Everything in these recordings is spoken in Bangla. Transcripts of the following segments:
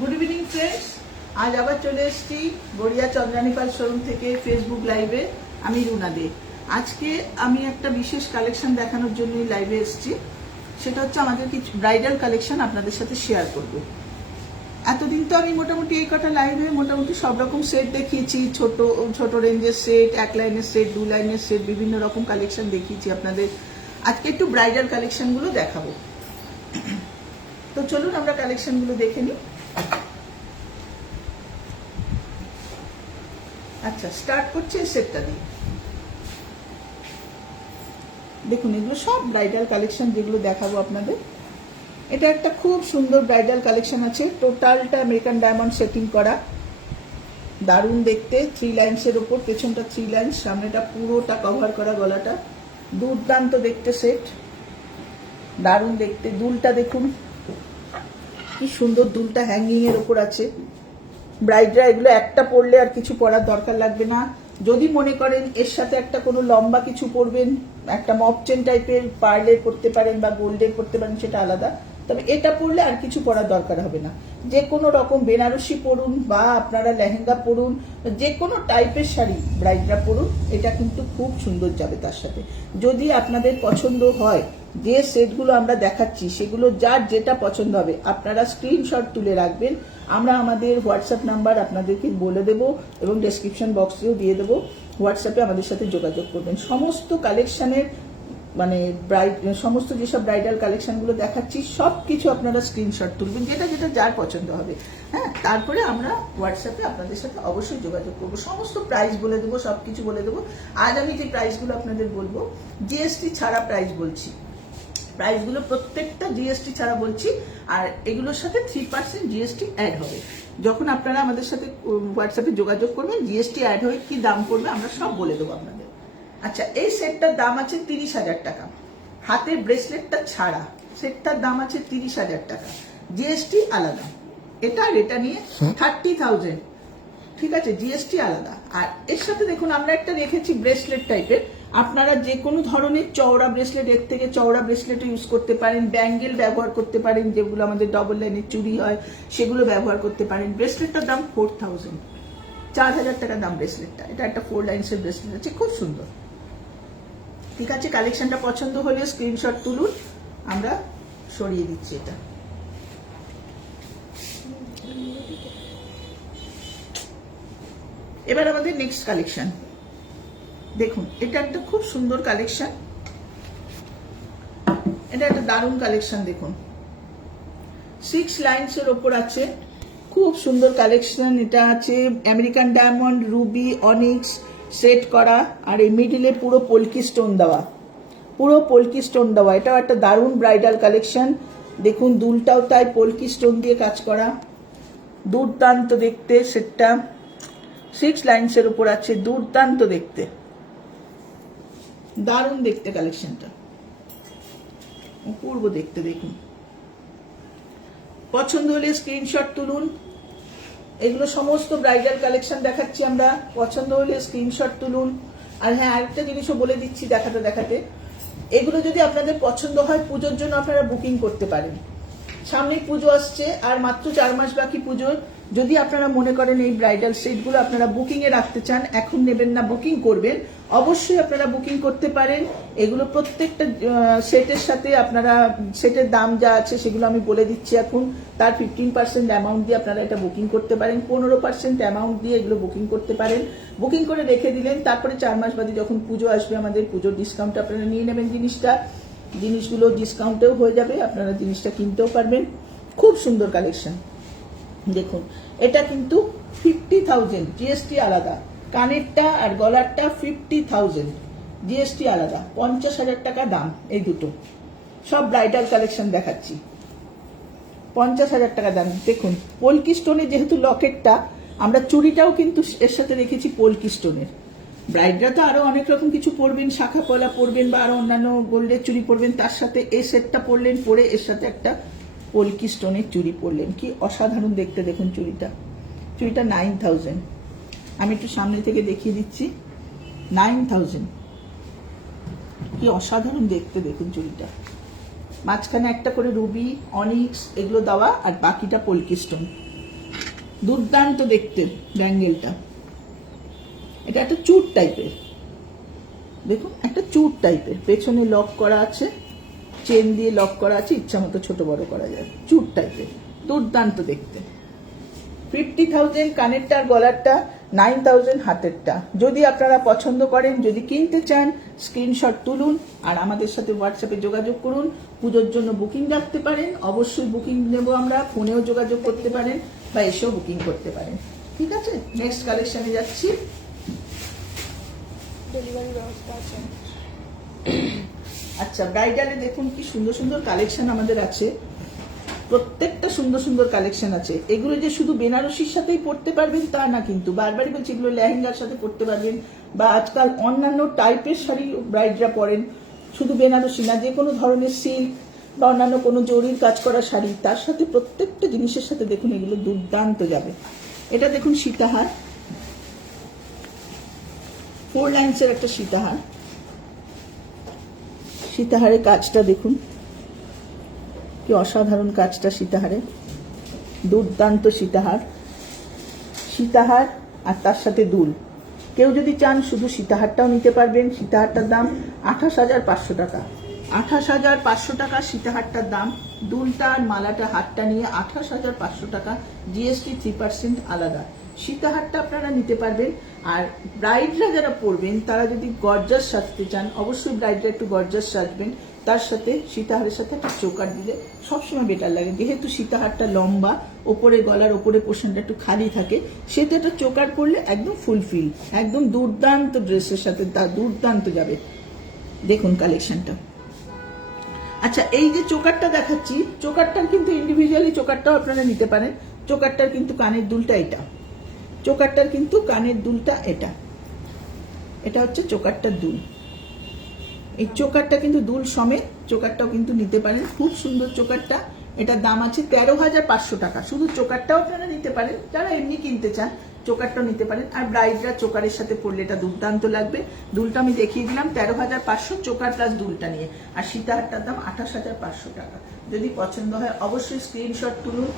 গুড ইভিনিং ফ্রেন্ডস, আজ আবার চলে এসেছি গড়িয়া চন্দ্রানী পাল শোরুম থেকে ফেসবুক লাইভে। আমি রুনা দে। আজকে আমি একটা বিশেষ কালেকশন দেখানোর জন্যই লাইভে এসেছি। সেটা হচ্ছে আমাদের কিছু ব্রাইডাল কালেকশন আপনাদের সাথে শেয়ার করব। এতদিন তো আমি মোটামুটি এই কটা লাইভে মোটামুটি সব রকম সেট দেখিয়েছি, ছোট ছোট রেঞ্জের সেট, এক লাইনের সেট, দু লাইনের সেট, বিভিন্ন রকম কালেকশন দেখিয়েছি আপনাদের। আজকে একটু ব্রাইডাল কালেকশনগুলো দেখাবো। তো চলুন আমরা কালেকশনগুলো দেখে নিই। আচ্ছা, স্টার্ট করছে এই সেটটা দিয়ে। দেখুন, এগুলো সব ব্রাইডাল কালেকশন যেগুলো দেখাবো আপনাদের। এটা একটা খুব সুন্দর ব্রাইডাল কালেকশন আছে, টোটালটা আমেরিকান ডায়মন্ড সেটিং করা, দারুণ দেখতে। 3 লাইন্সের ওপর, পেছনটা 3 লাইন্স, সামনেটা পুরোটা কভার করা, গলাটা দুর্দান্ত দেখতে সেট, দারুণ দেখতে। দুলটা দেখুন কি সুন্দর, দুলটা হ্যাঙ্গিং এর ওপর আছে। ব্রাইডরা এগুলো একটা পরলে আর কিছু পরার দরকার লাগবে না। যদি মনে করেন এর সাথে একটা কোনো লম্বা কিছু পরবেন, একটা মপ চেন টাইপের পার্লের পরতে পারেন বা গোল্ডের পরতে পারেন, সেটা আলাদা। তবে এটা পরলে আর কিছু পরার দরকার হবে না। যে কোনো রকম বেনারসি পরুন বা আপনারা লেহেঙ্গা পরুন, যে কোনো টাইপের শাড়ি ব্রাইডরা পরুন, এটা কিন্তু খুব সুন্দর যাবে তার সাথে। যদি আপনাদের পছন্দ হয়, যে সেটগুলো আমরা দেখাচ্ছি সেগুলো যার যেটা পছন্দ হবে আপনারা স্ক্রিনশট তুলে রাখবেন। আমরা আমাদের হোয়াটসঅ্যাপ নাম্বার আপনাদেরকে বলে দেবো এবং ডেসক্রিপশন বক্সেও দিয়ে দেবো। হোয়াটসঅ্যাপে আমাদের সাথে যোগাযোগ করবেন। সমস্ত কালেকশনের মানে সমস্ত যেসব ব্রাইডাল কালেকশনগুলো দেখাচ্ছি সব কিছু আপনারা স্ক্রিনশট তুলবেন, যেটা যেটা যার পছন্দ হবে। হ্যাঁ, তারপরে আমরা হোয়াটসঅ্যাপে আপনাদের সাথে অবশ্যই যোগাযোগ করবো। সমস্ত প্রাইস বলে দেবো, সব কিছু বলে দেবো। আজ আমি যে প্রাইসগুলো আপনাদের বলবো, জিএসটি ছাড়া প্রাইস বলছি। প্রাইসগুলো প্রত্যেকটা জিএসটি ছাড়া বলছি, আর এগুলোর সাথে 3% জিএসটি অ্যাড হবে। যখন আপনারা আমাদের সাথে হোয়াটসঅ্যাপে যোগাযোগ করবেন, জিএসটি অ্যাড হয়ে কি দাম পড়বে আমরা সব বলে দেবো আপনাদের। আচ্ছা, এই সেটটার দাম আছে 30,000 টাকা, হাতের ব্রেসলেটটা ছাড়া সেটটার দাম আছে 30,000 টাকা, জিএসটি আলাদা। এটা আর এটা নিয়ে 30,000, ঠিক আছে, জিএসটি আলাদা। আর এর সাথে দেখুন আমরা একটা রেখেছি ব্রেসলেট টাইপের। আপনারা যে কোনো ধরনের চওড়া ব্রেসলেট, এর থেকে চওড়া ব্রেসলেট ইউজ করতে পারেন, ব্যাঙ্গেল ব্যবহার করতে পারেন, যেগুলো আমাদের ডবল লাইনের চুড়ি হয় সেগুলো ব্যবহার করতে পারেন। ব্রেসলেটটার দাম 4,000, 4,000 টাকা দাম ব্রেসলেটটা। এটা একটা 4 লাইন্সের ব্রেসলেট আছে, খুব সুন্দর। ঠিক আছে, কালেকশনটা পছন্দ হলে স্ক্রিনশট তুলুন, আমরা সরিয়ে দিচ্ছি এটা। এবার আমাদের নেক্সট কালেকশন দেখুন। এটা একটা খুব সুন্দর কালেকশন, এটা একটা দারুণ কালেকশন। দেখুন 6 লাইন্সের ওপর আছে, খুব সুন্দর কালেকশন। এটা আছে American diamond, Ruby, onyx set করা, আর এই মিডিলে পুরো পলকি স্টোন দেওয়া, পুরো পলকি স্টোন দেওয়া। এটাও একটা দারুণ ব্রাইডাল কালেকশন। দেখুন দুলটাও তাই পলকি স্টোন দিয়ে কাজ করা, দুর্দান্ত দেখতে। সেটটা 6 লাইন্সের উপর আছে, দুর্দান্ত দেখতে, দারুণ দেখতে কালেকশনটা, অপূর্ব দেখতে। দেখুন, পছন্দ হলে স্ক্রিনশট তুলুন। এগুলো সমস্ত ব্রাইডাল কালেকশন দেখাচ্ছি আমরা, পছন্দ হলে স্ক্রিনশট তুলুন। আর হ্যাঁ, আরেকটা জিনিসও বলে দিচ্ছি দেখাতে দেখাতে, এগুলো যদি আপনাদের পছন্দ হয় পুজোর জন্য আপনারা বুকিং করতে পারেন। সামনে পুজো আসছে, আর মাত্র 4 মাস বাকি পুজোর। যদি আপনারা মনে করেন এই ব্রাইডাল সেটগুলো আপনারা বুকিংয়ে রাখতে চান, এখন নেবেন না, বুকিং করবেন, অবশ্যই আপনারা বুকিং করতে পারেন। এগুলো প্রত্যেকটা সেটের সাথে আপনারা সেটের দাম যা আছে সেগুলো আমি বলে দিচ্ছি এখন। তার 15% অ্যামাউন্ট দিয়ে আপনারা এটা বুকিং করতে পারেন, 15% অ্যামাউন্ট দিয়ে এগুলো বুকিং করতে পারেন। বুকিং করে রেখে দিলেন, তারপরে 4 মাস বাদে যখন পুজো আসবে আমাদের পুজোর ডিসকাউন্ট আপনারা নিয়ে নেবেন জিনিসগুলো ডিসকাউন্টেও হয়ে যাবে, আপনারা জিনিসটা কিনতেও পারবেন। খুব সুন্দর কালেকশন। দেখুন এটা কিন্তু 50,000, জিএসটি আলাদা। কানেরটা আর গলারটা 50,000, জিএসটি আলাদা, 50,000 টাকা দাম। এই দুটো সব ব্রাইডাল কালেকশন দেখাচ্ছি, 50,000 টাকা দাম। দেখুন পলকি স্টোনের যেহেতু লকেটটা, আমরা চুড়িটাও কিন্তু এর সাথে রেখেছি পলকি স্টোনের। ব্রাইডরা তো আরো অনেক রকম কিছু পরবেন, শাখা পলা পরবেন বা আরো অন্যান্য গোল্ডের চুড়ি পরবেন, তার সাথে এই সেটটা পরলেন, পরে এর সাথে একটা পলকি স্টোনের চুড়ি পরলেন, কি অসাধারণ দেখতে। দেখুন চুড়িটা 9,000, আমি একটু সামনে থেকে দেখিয়ে দিচ্ছি। 9,000 কি অসাধারণ দেখতে, দেখুন চুড়িটা মাঝখানে একটা করে রুবি, অনিক্স এগুলো দেওয়া, আর বাকিটা পলকি স্টোন। দুর্দান্ত দেখতে ব্যাঙ্গেলটা। এটা একটা চুট টাইপের, দেখুন একটা চুট টাইপের, পেছনে লক করা আছে, চেন দিয়ে লক করা আছে, ইচ্ছা মতো ছোট বড় করা যায়, চুট টাইপের, দুর্দান্ত দেখতে। 50,000 কানেরটা আর গলারটা, 9,000 হাতেরটা। যদি আপনারা পছন্দ করেন, যদি কিনতে চান, স্ক্রিনশট তুলুন আর আমাদের সাথে হোয়াটসঅ্যাপে যোগাযোগ করুন। পুজোর জন্য বুকিং রাখতে পারেন, অবশ্যই বুকিং নেব আমরা, ফোনেও যোগাযোগ করতে পারেন বা এসেও বুকিং করতে পারেন। ঠিক আছে, নেক্সট কালেকশনে যাচ্ছি। ডেলিভারি ব্যবস্থা আছে। আচ্ছা, ব্রাইডালে দেখুন কি সুন্দর সুন্দর কালেকশন আমাদের আছে, প্রত্যেকটা সুন্দর সুন্দর কালেকশন আছে। এগুলো যে শুধু বেনারসির সাথেই পড়তে পারবেন তা না, কিন্তু বারবারই বলছি এগুলো লেহেঙ্গার সাথে পড়তে পারবেন, বা আজকাল অন্যান্য টাইপের শাড়ি ব্রাইডরা পরেন, শুধু বেনারসি না, যে কোনো ধরনের সিল্ক বা অন্যান্য কোনো জরির কাজ করা শাড়ি, তার সাথে প্রত্যেকটা জিনিসের সাথে দেখুন এগুলো দুর্দান্ত যাবে। এটা দেখুন সীতাহার, 4 লাইন্সের একটা সীতাহার। সীতাহারের কাজটা দেখুন কি অসাধারণ কাজটা সীতাহারে, দুর্দান্ত সীতাহার। সীতাহার আর তার সাথে দুল। কেউ যদি চান শুধু সীতাহারটাও নিতে পারবেন। সীতাহারটার দাম 28,500 টাকা। 28,500 টাকা সীতাহারটার দাম। দুলটা আর মালাটা হাতটা নিয়ে 28,500 টাকা, জিএসটি 3% আলাদা। সীতাহারটা আপনারা নিতে পারবেন। আর ব্রাইডরা যারা পরবেন তারা যদি গর্জাস সাজতে চান, অবশ্যই ব্রাইডরা একটু গর্জাস সাজবেন। তার সাথে সীতাহারের সাথে একটা চোকার দিলে সবসময় বেটার লাগে। যেহেতু সীতাহারটা লম্বা, ওপরে গলার ওপরে পোর্শনটা একটু খালি থাকে, সেটা একটা চোকার পরলে একদম ফুলফিল, একদম দুর্দান্ত ড্রেসের সাথে তা দুর্দান্ত যাবে। দেখুন কালেকশনটা। আচ্ছা, এই যে চোকারটা দেখাচ্ছি, চোকারটার কিন্তু ইন্ডিভিজুয়ালি চোকারটাও আপনারা নিতে পারেন। চোকারটার কিন্তু কানের দুলটা এটা, চোকারটার কিন্তু কানের দুলটা এটা, এটা হচ্ছে চোকারটার দুল। এই চোকারটা কিন্তু দুল সমেত, চোকারটাও কিন্তু নিতে পারেন, খুব সুন্দর চোকারটা। এটার দাম আছে 13,500 টাকা। শুধু চোকারটাও আপনারা নিতে পারেন, যারা এমনি কিনতে চান চোকারটাও নিতে পারেন। আর ব্রাইডরা চোকারের সাথে পরলে এটা দুর্দান্ত লাগবে। দুলটা আমি দেখিয়ে দিলাম 13,500, চোকার প্লাস দুলটা নিয়ে। আর সীতাহারটার দাম 28,500 টাকা। যদি পছন্দ হয় অবশ্যই স্ক্রিনশট তুলুন,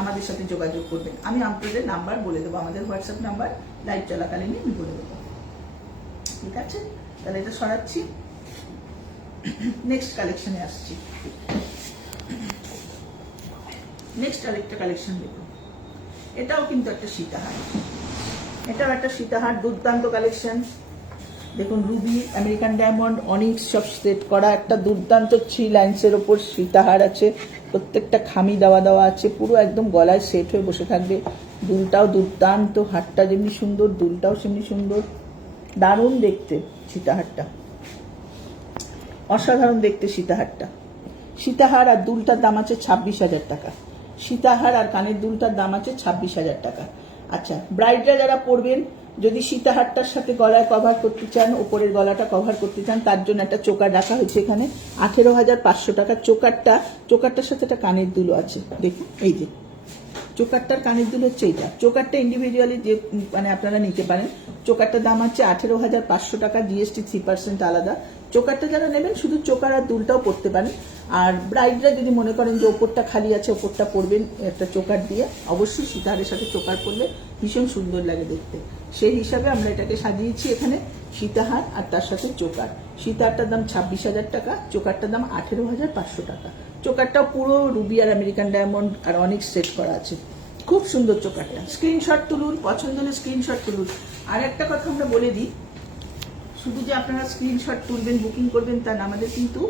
আমাদের সাথে যোগাযোগ করবেন। আমি আপনাদের নাম্বার বলে দেবো, আমাদের হোয়াটসঅ্যাপ নাম্বার লাইভ চলাকালীনই আমি বলে দেবো। ঠিক আছে, তাহলে এটা সরাচ্ছি, নেক্সট কালেকশনে আসছি। নেক্সট আরেকটা কালেকশন দেখুন, এটাও কিন্তু একটা সীতাহার, এটাও একটা সীতাহার, দুর্দান্ত কালেকশন। দেখুন রুবি, আমেরিকান ডায়মন্ড, অনিক্স সব সেট করা একটা দুর্দান্ত 3 লাইন্সের ওপর সীতাহার আছে। প্রত্যেকটা খামি দেওয়া দেওয়া আছে, পুরো একদম গলায় সেট হয়ে বসে থাকবে। দুলটাও দুর্দান্ত, হাতটা যেমনি সুন্দর দুলটাও সেমনি সুন্দর, দারুণ দেখতে সীতাহারটা, অসাধারণ দেখতে সীতাহারটা। সীতাহার আর দুলটার দাম আছে 26,000 টাকা। সীতাহার আর কানের দুলটার দাম আছে 26,000 টাকা। আচ্ছা, ব্রাইডরা যারা পরবেন, যদি সীতাহারটার সাথে গলায় কভার করতে চান, ওপরের গলাটা কভার করতে চান, তার জন্য একটা চোকার রাখা হয়েছে এখানে 18,500 টাকা। চোকারটার সাথে একটা কানের দুলও আছে, দেখুন এই যে চোকারটার কানের দুল হচ্ছে এইটা। চোকারটা ইন্ডিভিজুয়ালি যে মানে আপনারা নিতে পারেন। চোকারটার দাম হচ্ছে 18,500 টাকা, জিএসটি 3% আলাদা। চোকারটা যারা নেবেন শুধু চোকার আর দুলটাও পরতে পারেন। আর ব্রাইডরা যদি মনে করেন যে ওপরটা খালি আছে, ওপরটা পরবেন একটা চোকার দিয়ে, অবশ্যই সীতাহারের সাথে চোকার পরলে ভীষণ সুন্দর লাগে দেখতে। সেই হিসাবে আমরা এটাকে সাজিয়েছি এখানে, সীতাহার আর তার সাথে চোকার। সীতাহারটার দাম 26,000 টাকা, চোকারটার দাম 18,500 টাকা। চোকারটাও পুরো রুবি আর আমেরিকান ডায়মন্ড আর অনেক সেট করা আছে, খুব সুন্দর চোকারটা। স্ক্রিনশট তুলুন, পছন্দ হলে স্ক্রিনশট তুলুন। আর একটা কথা আমরা বলে দিই, শুধু যে আপনারা স্ক্রিনশট তুলবেন বুকিং করবেন তা না, আমাদের কিন্তু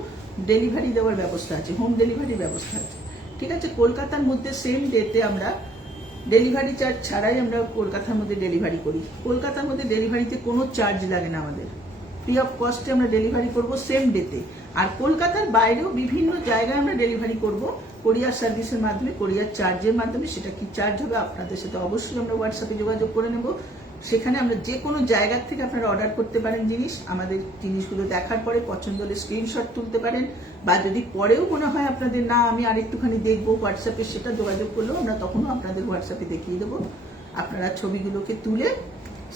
ডেলিভারি দেওয়ার ব্যবস্থা আছে, হোম ডেলিভারির ব্যবস্থা আছে। ঠিক আছে, কলকাতার মধ্যে সেম ডেতে আমরা ডেলিভারি চার্জ ছাড়াই আমরা কলকাতার মধ্যে ডেলিভারি করি। কলকাতার মধ্যে ডেলিভারিতে কোনো চার্জ লাগে না, আমাদের ফ্রি অফ কস্টে আমরা ডেলিভারি করব সেম ডেতে। আর কলকাতার বাইরেও বিভিন্ন জায়গায় আমরা ডেলিভারি করব কোরিয়ার সার্ভিসের মাধ্যমে, কোরিয়ার চার্জের মাধ্যমে। সেটা কি চার্জ হবে আপনাদের সাথে অবশ্যই আমরা হোয়াটসঅ্যাপে যোগাযোগ করে নেব। সেখানে আমরা যে কোনো জায়গার থেকে আপনারা অর্ডার করতে পারেন জিনিস। আমাদের জিনিসগুলো দেখার পরে পছন্দ হলে স্ক্রিনশট তুলতে পারেন, বা যদি পরেও মনে হয় আপনাদের না আমি আরেকটুখানি দেখবো হোয়াটসঅ্যাপে, সেটা যোগাযোগ করলেও আমরা তখনও আপনাদের হোয়াটসঅ্যাপে দেখিয়ে দেবো। আপনারা ছবিগুলোকে তুলে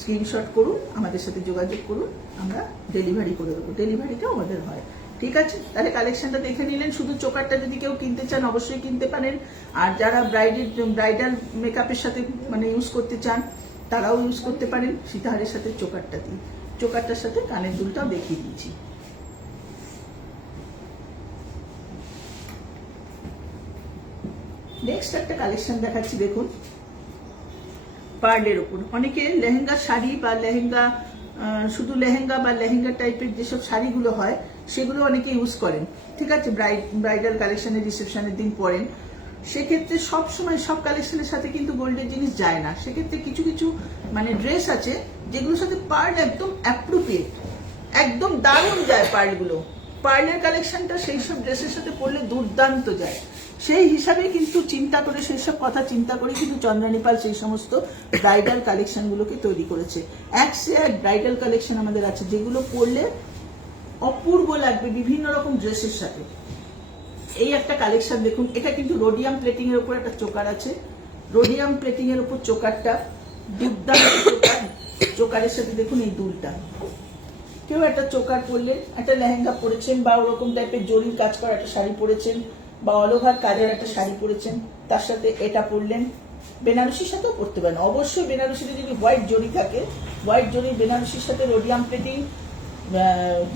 স্ক্রিনশট করুন, আমাদের সাথে যোগাযোগ করুন, আমরা ডেলিভারি করে দেবো, ডেলিভারিটাও আমাদের হয়। ঠিক আছে, তাহলে কালেকশনটা দেখে নিলেন। শুধু চোকারটা যদি কেউ কিনতে চান অবশ্যই কিনতে পারেন, আর যারা ব্রাইডাল মেকআপের সাথে মানে ইউজ করতে চান তারাও ইউজ করতে পারেন সীতাহারের সাথে চোকারটা দিয়ে। চোকারটার সাথে কানের দুলটাও দেখিয়ে দিয়েছি। নেক্সট একটা কালেকশন দেখাচ্ছি, দেখুন পার্লের ওপর। অনেকে লেহেঙ্গা শাড়ি বা লেহেঙ্গা শুধু লেহেঙ্গা বা লেহেঙ্গা টাইপের যেসব শাড়িগুলো হয় সেগুলো অনেকে ইউজ করেন। ঠিক আছে, ব্রাইডাল কালেকশনের রিসেপশনের দিন পরেন। সেক্ষেত্রে সব সময় সব কালেকশনের সাথে কিন্তু গোল্ডের জিনিস যায় না। সেক্ষেত্রে কিছু কিছু মানে ড্রেস আছে যেগুলোর সাথে পার্ল একদম অ্যাপ্রোপ্রিয়েট, একদম দারুণ যায় পার্লগুলো। পার্লের কালেকশনটা সেই সব ড্রেসের সাথে পরলে দুর্দান্ত যায়। সেই হিসাবে কিন্তু চিন্তা করে, সেই সব কথা চিন্তা করে কিন্তু চন্দ্রানী পাল সেই সমস্ত ব্রাইডাল কালেকশনগুলোকে তৈরি করেছে। এক সে এক ব্রাইডাল কালেকশন আমাদের আছে যেগুলো পরলে অপূর্ব লাগবে বিভিন্ন রকম ড্রেসের সাথে। এই একটা কালেকশন দেখুন, এটা কিন্তু রোডিয়াম প্লেটিং এর উপর একটা চোকার আছে। রোডিয়াম প্লেটিং এর উপর চোকারটা দুর্দান্ত চোকার। চোকারের সাথে দেখুন এই দুলটা। কেউ একটা চোকার পরলেন, একটা লেহেঙ্গা পরেছেন বা ওরকম টাইপের জরির কাজ করা একটা শাড়ি পরেছেন বা অল ওভার কাজের একটা শাড়ি পরেছেন, তার সাথে এটা পরলেন। বেনারসির সাথেও পরতে পারেন, অবশ্যই বেনারসিতে যদি হোয়াইট জরি থাকে, হোয়াইট জরি বেনারসির সাথে রোডিয়াম প্লেটিং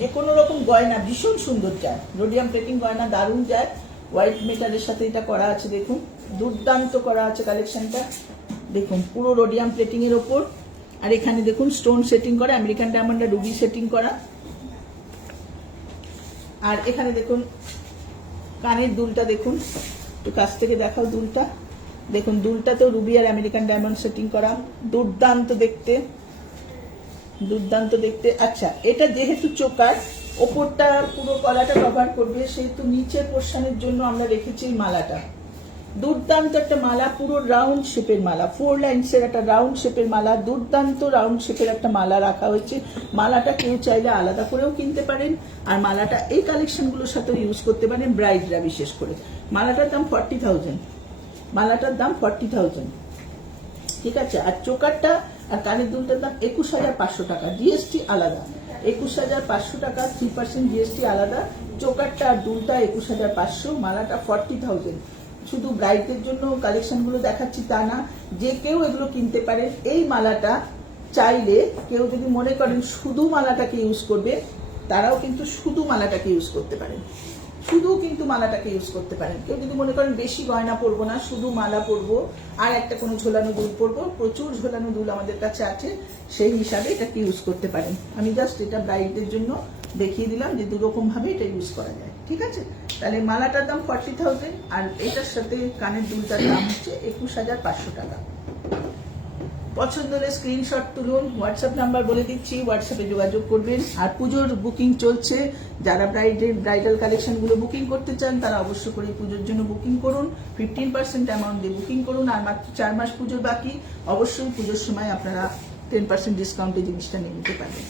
যে কোনো রকম গয়না ভীষণ সুন্দর যায়। রোডিয়াম প্লেটিং গয়না দারুণ যায়। হোয়াইট মেটালের সাথে এটা করা আছে, দেখুন দুর্দান্ত করা আছে কালেকশনটা। দেখুন পুরো রোডিয়াম প্লেটিং এর ওপর, আর এখানে দেখুন স্টোন সেটিং করা, আমেরিকান ডায়মন্ড আর রুবি সেটিং করা। আর এখানে দেখুন কানের দুলটা, দেখুন একটু কাছ থেকে দেখাও দুলটা। দেখুন দুলটাতেও রুবি আর আমেরিকান ডায়মন্ড সেটিং করা, দুর্দান্ত দেখতে, দুর্দান্ত দেখতে। আচ্ছা, এটা যেহেতু চোকার ওপরটা পুরো গলাটা কভার করবে, সেহেতু নিচের পোর্শনের জন্য আমরা রেখেছি এই মালাটা। দুর্দান্ত একটা মালা, পুরো রাউন্ড শেপের মালা, 4 লাইন্সের একটা রাউন্ড শেপের মালা, দুর্দান্ত রাউন্ড শেপের একটা মালা রাখা হয়েছে। মালাটা কেউ চাইলে আলাদা করেও কিনতে পারেন, আর মালাটা এই কালেকশনগুলোর সাথেও ইউজ করতে পারেন ব্রাইডরা বিশেষ করে। মালাটার দাম 40,000, মালাটার দাম 40,000। ঠিক আছে, আর চোকারটা আর কানের দুলটার দাম 21,500 টাকা, জিএসটি আলাদা। 21,500 টাকা, 3% জিএসটি আলাদা। চোকারটা আর দুলটা 21,500, মালাটা 40,000। শুধু ব্রাইডদের জন্য কালেকশনগুলো দেখাচ্ছি তা না, যে কেউ এগুলো কিনতে পারে। এই মালাটা চাইলে কেউ যদি মনে করেন শুধু মালাটাকে ইউজ করবে, তারাও কিন্তু শুধু মালাটাকে ইউজ করতে পারেন, শুধু কিন্তু মালাটাকে ইউজ করতে পারেন। কেউ যদি মনে করেন বেশি গয়না পরবো না, শুধু মালা পরবো আর একটা কোনো ঝোলানো দুল পরবো, প্রচুর ঝোলানো দুল আমাদের কাছে আছে, সেই হিসাবে এটাকে ইউজ করতে পারেন। আমি জাস্ট এটা ব্রাইডদের জন্য দেখিয়ে দিলাম যে দুরকম ভাবে এটা ইউজ করা যায়। ঠিক আছে, তাহলে মালাটার দাম 40,000 আর এটার সাথে কানের দুলটার দাম হচ্ছে 21,500 টাকা। পছন্দ হলে স্ক্রিনশট তুলুন, হোয়াটসঅ্যাপ নাম্বার বলে দিচ্ছি, হোয়াটসঅ্যাপে যোগাযোগ করবেন। আর পুজোর বুকিং চলছে, যারা ব্রাইডাল কালেকশনগুলো বুকিং করতে চান তারা অবশ্য করে পুজোর জন্য বুকিং করুন। 15% অ্যামাউন্ট দিয়ে বুকিং করুন, আর মাত্র 4 মাস পুজোর বাকি। অবশ্যই পুজোর সময় আপনারা 10% ডিসকাউন্টে জিনিসটা নিয়ে নিতে পারবেন।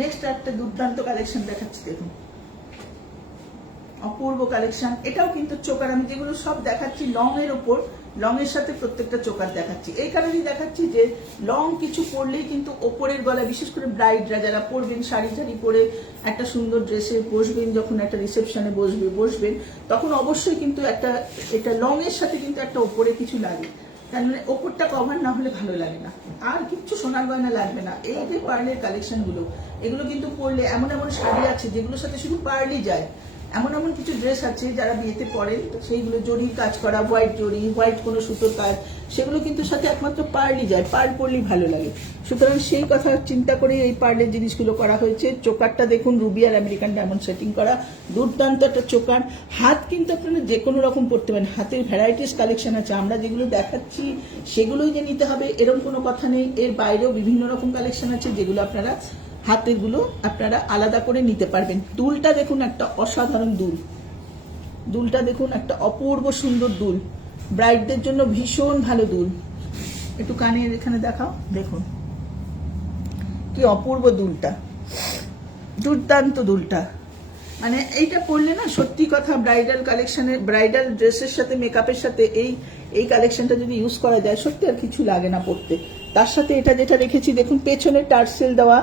নেক্সট একটা দুর্দান্ত কালেকশন দেখাচ্ছি, দেখুন অপূর্ব কালেকশন। এটাও কিন্তু চোকার, আমি যেগুলো সব দেখাচ্ছি লং এর উপর, লং এর সাথে প্রত্যেকটা চোকার দেখাচ্ছি। এই কারণেই দেখাচ্ছি যে লং কিছু পরলেই কিন্তু ওপরের গলা, বিশেষ করে ব্রাইডরা যারা পরবেন শাড়ি টাড়ি পরে একটা সুন্দর ড্রেসে বসবেন, যখন একটা রিসেপশনে বসবেন, তখন অবশ্যই কিন্তু একটা এটা লং এর সাথে কিন্তু একটা ওপরে কিছু লাগে, তার মানে ওপরটা কভার না হলে ভালো লাগে না। আর কিচ্ছু সোনার গয়না লাগবে না। এই যে পার্লের কালেকশন গুলো, এগুলো কিন্তু পরলে এমন এমন শাড়ি আছে যেগুলোর সাথে শুধু পার্লই যায়। এমন এমন কিছু ড্রেস আছে যারা বিয়েতে পরেন, তো সেইগুলো জরির কাজ করা, হোয়াইট জরি, হোয়াইট কোনো সুতোর কাজ, সেগুলো কিন্তু সাথে একমাত্র পার্লই যায়, পার্ল পরলেই ভালো লাগে। সুতরাং সেই কথা চিন্তা করে এই পার্লের জিনিসগুলো করা হয়েছে। চোকারটা দেখুন রুবি আর আমেরিকান ডায়মন্ড সেটিং করা, দুর্দান্ত একটা চোকার। হাত কিন্তু আপনারা যে কোনো রকম পরতে পারেন, হাতের ভ্যারাইটিস কালেকশন আছে। আমরা যেগুলো দেখাচ্ছি সেগুলোই যে নিতে হবে এরকম কোনো কথা নেই, এর বাইরেও বিভিন্ন রকম কালেকশন আছে যেগুলো আপনারা হাতের গুলো আপনারা আলাদা করে নিতে পারবেন। দুলটা দেখুন একটা অসাধারণ দুল, দুলটা দেখুন একটা অপূর্ব সুন্দর দুল, ব্রাইডদের জন্য ভীষণ ভালো দুল। একটু কানের এখানে দেখাও, দেখুন কি অপূর্ব দুলটা, দুর্দান্ত দুলটা। মানে এইটা পরলে না সত্যি কথা ব্রাইডাল কালেকশনের ব্রাইডাল ড্রেসের সাথে মেকআপের সাথে এই কালেকশনটা যদি ইউজ করা যায় সত্যি আর কিছু লাগে না পরতে। তার সাথে এটা যেটা রেখেছি দেখুন, পেছনে টার্সেল দেওয়া,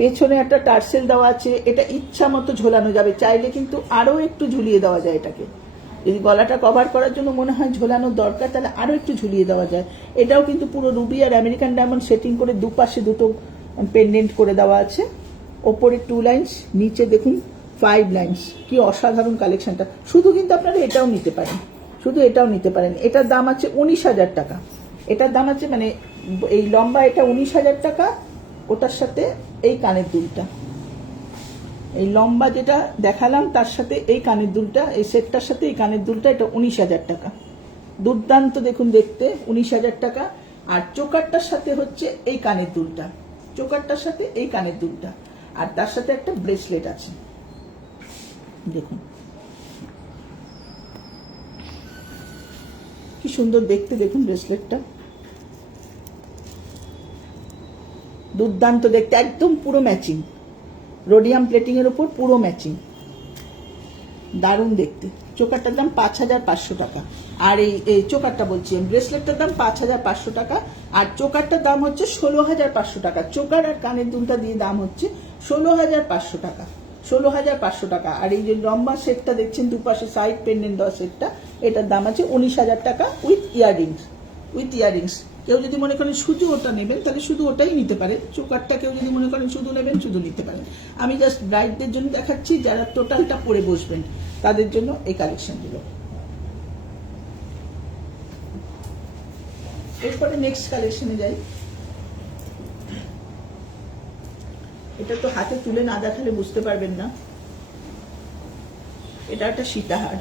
পেছনে একটা টার্সেল দেওয়া আছে, এটা ইচ্ছা মতো ঝোলানো যাবে, চাইলে কিন্তু আরো একটু ঝুলিয়ে দেওয়া যায় এটাকে। যদি গলাটা কভার করার জন্য মনে হয় ঝোলানোর দরকার তাহলে আরো একটু ঝুলিয়ে দেওয়া যায়। এটাও কিন্তু পুরো রুবি আর আমেরিকান ডায়মন্ড সেটিং করে দুপাশে দুটো পেন্ডেন্ট করে দেওয়া আছে। ওপরে 2 লাইন্স, নিচে দেখুন 5 লাইন্স। কি অসাধারণ কালেকশনটা। শুধু কিন্তু আপনারা এটাও নিতে পারেন, শুধু এটাও নিতে পারেন। এটার দাম আছে 19,000 টাকা। এটার দাম আছে মানে এই লম্বা এটা 19,000 টাকা, ওটার সাথে এই কানের দুলটা, এই লম্বা যেটা দেখালাম তার সাথে এই কানের দুলটা, এই সেটটার সাথে এই কানের দুলটা, এটা 19,000 টাকা। দুর্দান্ত দেখুন দেখতে, 19,000 টাকা। আর চোকারটার সাথে হচ্ছে এই কানের দুলটা, চোকারটার সাথে এই কানের দুলটা, আর তার সাথে একটা ব্রেসলেট আছে দেখুন। কি সুন্দর দেখতে দেখুন ব্রেসলেটটা, দুর্দান্ত দেখতে, একদম পুরো ম্যাচিং, রোডিয়াম প্লেটিং এর উপর পুরো ম্যাচিং, দারুণ দেখতে। চোকারটার দাম 5,500 টাকা। আর এই চোকারটা বলছি, ব্রেসলেটটার দাম 5,500 টাকা, আর চোকারটার দাম হচ্ছে 16,500 টাকা। চোকার আর কানের দুলটা দিয়ে দাম হচ্ছে 16,500 টাকা, 16,500 টাকা। আর এই যে লম্বা সেটটা দেখছেন দুপাশে সাইড পেন্ডেন্ট দেওয়া সেটটা, এটার দাম আছে 19,000 টাকা উইথ ইয়াররিংস, উইথ ইয়াররিংস। কেউ যদি মনে করেন শুধু ওটা নেবেন তাহলে শুধু ওটাই নিতে পারেন। চোকারটা কেউ যদি মনে করেন শুধু নেবেন শুধু নিতে পারেন। আমি জাস্ট ব্রাইডদের জন্য দেখাচ্ছি, যারা টোটালটা পরে বসবেন তাদের জন্য এই কালেকশনগুলো। এরপরে নেক্সট কালেকশনে যাই। এটা তো হাতে তুলে না দেখালে বুঝতে পারবেন না। এটা একটা সীতাহার,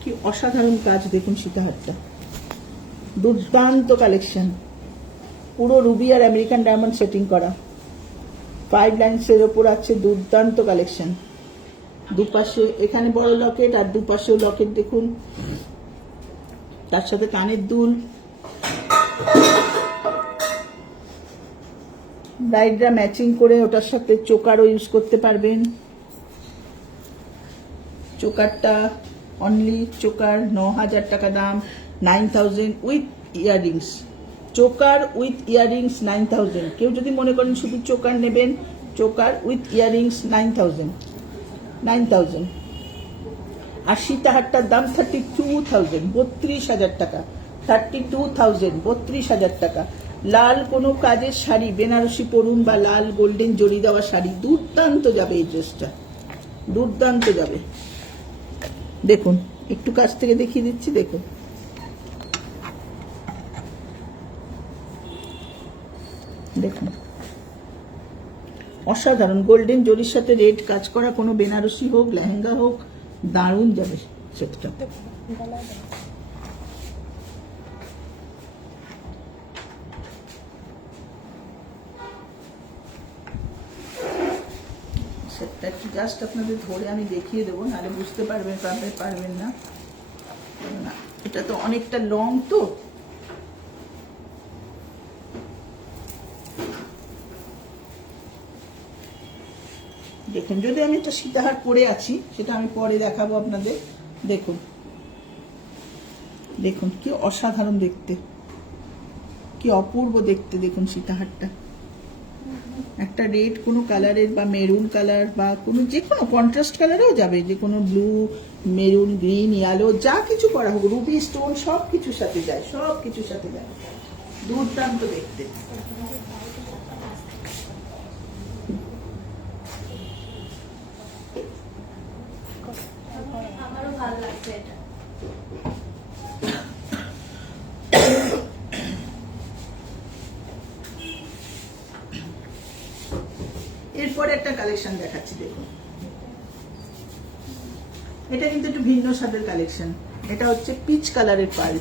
কি অসাধারণ কাজ দেখুন সীতাহারটা, দুর্দান্ত কালেকশন, পুরো রুবি আর আমেরিকান ডায়মন্ড সেটিং করা, 5 লাইন্সের ওপর আছে, দুর্দান্ত কালেকশন। দুপাশে এখানে বড় লকেট আর দুপাশেও লকেট দেখুন, তার সাথে কানের দুল। ব্রাইডরা ম্যাচিং করে ওটার সাথে চোকারও ইউজ করতে পারবেন। চোকারটা অনলি চোকার 9,000 টাকা দাম, 9,000 with earrings. Choker with earrings 9,000। কেউ যদি মনে করেন শুধু চোকার নেবেন, চোকার উইথ ইয়াররিংস 9,000। আর সীতাহারটার দাম 32,000, 32,000 টাকা, 32,000, 32,000 টাকা। লাল কোনো কাজের শাড়ি বেনারসি পরুন বা লাল গোল্ডেন জড়ি দেওয়া শাড়ি, দুর্দান্ত যাবে এই ড্রেসটা, দুর্দান্ত যাবে। দেখুন একটু কাছ থেকে দেখিয়ে দিচ্ছি, দেখুন দেখুন অসাধারণ। গোল্ডেন জরির সাথে রেড কাজ করা কোনো বেনারসি হোক লেহেঙ্গা হোক, দারুণ যাবে সেটটা। সেটটা একটু জাস্ট আপনাদের ধরে আমি দেখিয়ে দেবো, নাহলে বুঝতে পারবেন না। এটা তো অনেকটা লং, তো দেখুন যদি আমি একটা সীতাহার পরে আছি সেটা আমি পরে দেখাবো আপনাদের। দেখুন দেখুন কি অসাধারণ দেখতে, কি অপূর্ব দেখতে দেখুন সীতাহারটা। একটা রেড কোনো কালারের বা মেরুন কালার বা কোনো যে কোনো কন্ট্রাস্ট কালারেও যাবে, যে কোনো ব্লু, মেরুন, গ্রিন, ইয়েলো, যা কিছু করা হোক, রুবি স্টোন সব কিছুর সাথে যায়, সব কিছুর সাথে যায়, দুর্দান্ত দেখতে। আমারও ভালো লাগছে এটা। এরপরে একটা কালেকশন দেখাচ্ছি দেখুন। এটা কিন্তু একটু ভিন্ন স্বাদের কালেকশন। এটা হচ্ছে পিচ কালারের পার্ল,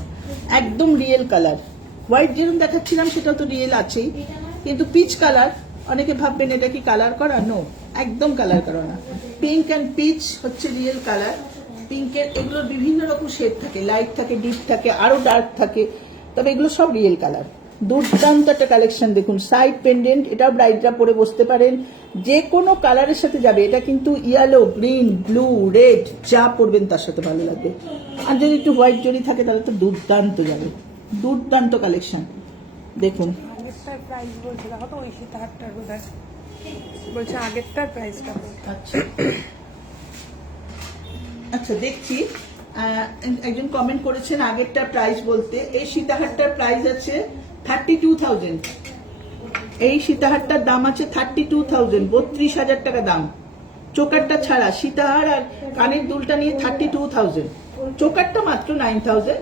একদম রিয়েল কালার। হোয়াইট যেরকম দেখাচ্ছিলাম সেটা তো রিয়েল আছেই, কিন্তু পিচ কালার। অনেকে ভাববেন এটা কি কালার করা, নো, একদম কালার করা না। পিঙ্ক অ্যান্ড পিচ হচ্ছে রিয়েল কালার। পিঙ্কের এগুলোর বিভিন্ন রকম শেড থাকে, লাইট থাকে, ডিপ থাকে, আরো ডার্ক থাকে, তবে এগুলো সব রিয়েল কালার। দুর্দান্ত একটা কালেকশন দেখুন, সাইড পেন্ডেন্ট, এটাও ব্রাইডরা পরে বসতে পারেন, যে কোনো কালারের সাথে যাবে। এটা কিন্তু ইয়েলো, গ্রিন, ব্লু, রেড যা পরবেন তার সাথে ভালো লাগবে। আর যদি একটু হোয়াইট জরি থাকে তাহলে তো দুর্দান্ত যাবে। দুর্দান্ত কালেকশন দেখুন। আগেরটার প্রাইস বলছে, দেখো তো ওই সীতাহারটার বোধহয় বলছে আগেরটার প্রাইসটা। আচ্ছা আচ্ছা দেখছি, একজন কমেন্ট করেছেন আগেরটা প্রাইস বলতে। এই সীতাহারটার প্রাইস আছে 32,000। এই সীতাহারটার দাম আছে 32,000, 32,000 টাকা দাম। চোকারটা ছাড়া সীতাহার আর কানের দুলটা নিয়ে 32,000, চোকারটা মাত্র 9,000,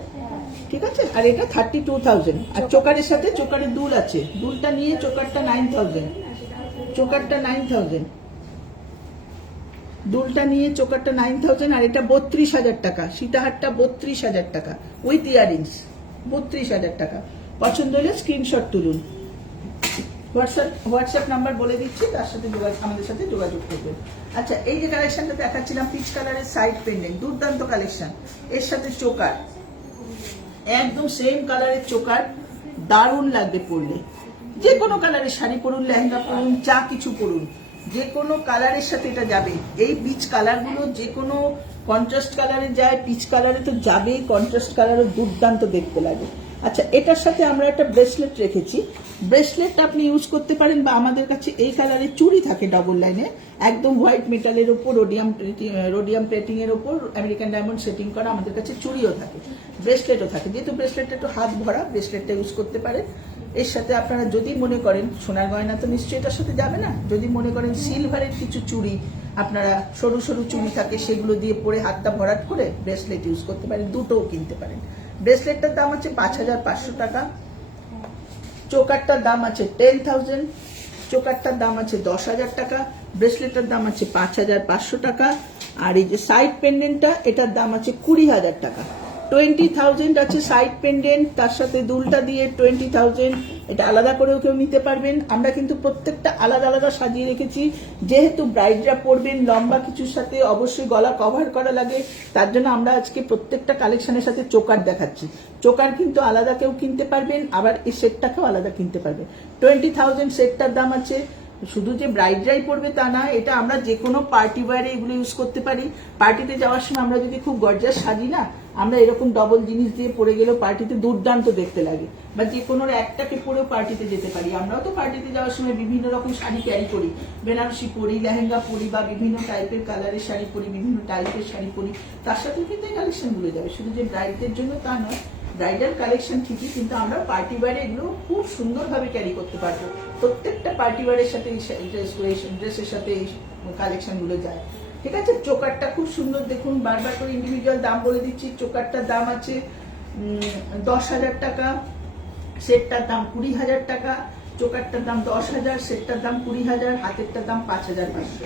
ঠিক আছে? আর এটা 32,000, আর চোকারের সাথে চোকারের দুল আছে, দুলটা নিয়ে চোকারটা 9,000, চোকারটা 9,000, দুলটা নিয়ে চোকারটা 9,000, আর এটা 32,000 টাকা। সীতাহারটা 32,000 টাকা উইথ ইয়ারিংস, 32,000 টাকা। পছন্দ হলে স্ক্রিনশট তুলুন, হোয়াটসঅ্যাপ নাম্বার বলে দিচ্ছি, তার সাথে আমাদের সাথে যোগাযোগ করবেন। আচ্ছা, এই যে কালেকশনটা দেখাচ্ছিলাম পিচ কালারের সাইড পেন্ডেন্ট, দুর্দান্ত কালেকশন। এর সাথে চোকার, একদম সেম কালারের চোকার, দারুণ লাগবে পরলে। যে কোনো কালারের শাড়ি পরুন, লেহেঙ্গা পরুন, যা কিছু পরুন, যে কোনো কালারের সাথে এটা যাবে। এই পিচ কালারগুলো যে কোনো কন্ট্রাস্ট কালারে যায়, পিচ কালারে তো যাবেই, কন্ট্রাস্ট কালারও দুর্দান্ত দেখতে লাগে। আচ্ছা, এটার সাথে আমরা একটা ব্রেসলেট রেখেছি, ব্রেসলেটটা আপনি ইউজ করতে পারেন, বা আমাদের কাছে এই কালারের চুড়ি থাকে ডাবল লাইনে, একদম হোয়াইট মেটালের ওপর রোডিয়াম প্লেটিং এর ওপর আমেরিকান ডায়মন্ড সেটিং করা। আমাদের কাছে চুড়িও থাকে, ব্রেসলেটও থাকে। যেহেতু ব্রেসলেটটা একটু হাত ভরা, ব্রেসলেটটা ইউজ করতে পারেন। এর সাথে আপনারা যদি মনে করেন, সোনার গয়না তো নিশ্চয়ই এটার সাথে যাবে না, যদি মনে করেন সিলভারের কিছু চুড়ি, আপনারা সরু সরু চুড়ি থাকে, সেগুলো দিয়ে পরে হাতটা ভরাট করে ব্রেসলেট ইউজ করতে পারেন, দুটোও কিনতে পারেন। ব্রেসলেটটার দাম হচ্ছে 5,500 টাকা, চোকারটার দাম আছে 10,000, চোকারটার দাম আছে 10,000 টাকা, ব্রেসলেটের দাম আছে 5,500 টাকা, আর এই যে সাইড পেন্ডেন্টটা, এটার দাম আছে 20,000 টাকা। 20,000 আছে সাইড পেন্ডেন্ট, তার সাথে দুলটা দিয়ে 20,000। এটা আলাদা করেও কেউ নিতে পারবেন। আমরা কিন্তু প্রত্যেকটা আলাদা আলাদা সাজিয়ে রেখেছি, যেহেতু ব্রাইডরা পরবেন, লম্বা কিছুর সাথে অবশ্যই গলা কভার করা লাগে, তার জন্য আমরা আজকে প্রত্যেকটা কালেকশনের সাথে চোকার দেখাচ্ছি। চোকার কিন্তু আলাদা কেউ কিনতে পারবেন, আবার এই সেটটাকেও আলাদা কিনতে পারবেন। 20,000 সেটটার দাম আছে। শুধু যে ব্রাইডরাই পরবে তা না, এটা আমরা যে কোনো পার্টি ওয়্যারে এগুলো ইউজ করতে পারি। পার্টিতে যাওয়ার সময় আমরা যদি খুব গর্জাস সাজি না, আমরা এরকম ডবল জিনিস দিয়ে পরে গেলেও পার্টিতে দুর্দান্ত দেখতে লাগে, বা যে কোনো একটাকে পরেও পার্টিতে যেতে পারি। আমরাও তো পার্টিতে যাওয়ার সময় বিভিন্ন রকম শাড়ি ক্যারি করি, বেনারসি পরি, লেহেঙ্গা পরি, বা বিভিন্ন টাইপের কালারের শাড়ি পরি, বিভিন্ন টাইপের শাড়ি পরি, তার সাথেও কিন্তু এই কালেকশনগুলো যাবে। শুধু যে ব্রাইডদের জন্য তা নয়, ব্রাইডাল কালেকশন ঠিকই, কিন্তু আমরা পার্টি ওয়্যারে এগুলো খুব সুন্দরভাবে ক্যারি করতে পারবো। প্রত্যেকটা পার্টি ওয়্যারের সাথে ড্রেসের সাথে এই কালেকশনগুলো যায়, ঠিক আছে? চোকারটা খুব সুন্দর দেখুন, বারবার করে ইন্ডিভিজুয়াল দাম বলে দিচ্ছি। চোকারটার দাম আছে 10,000 টাকা, সেটটার দাম 20,000 টাকা, চোকারটার দাম 10,000, সেটটার দাম 20,000, হাতেরটার দাম 5,500।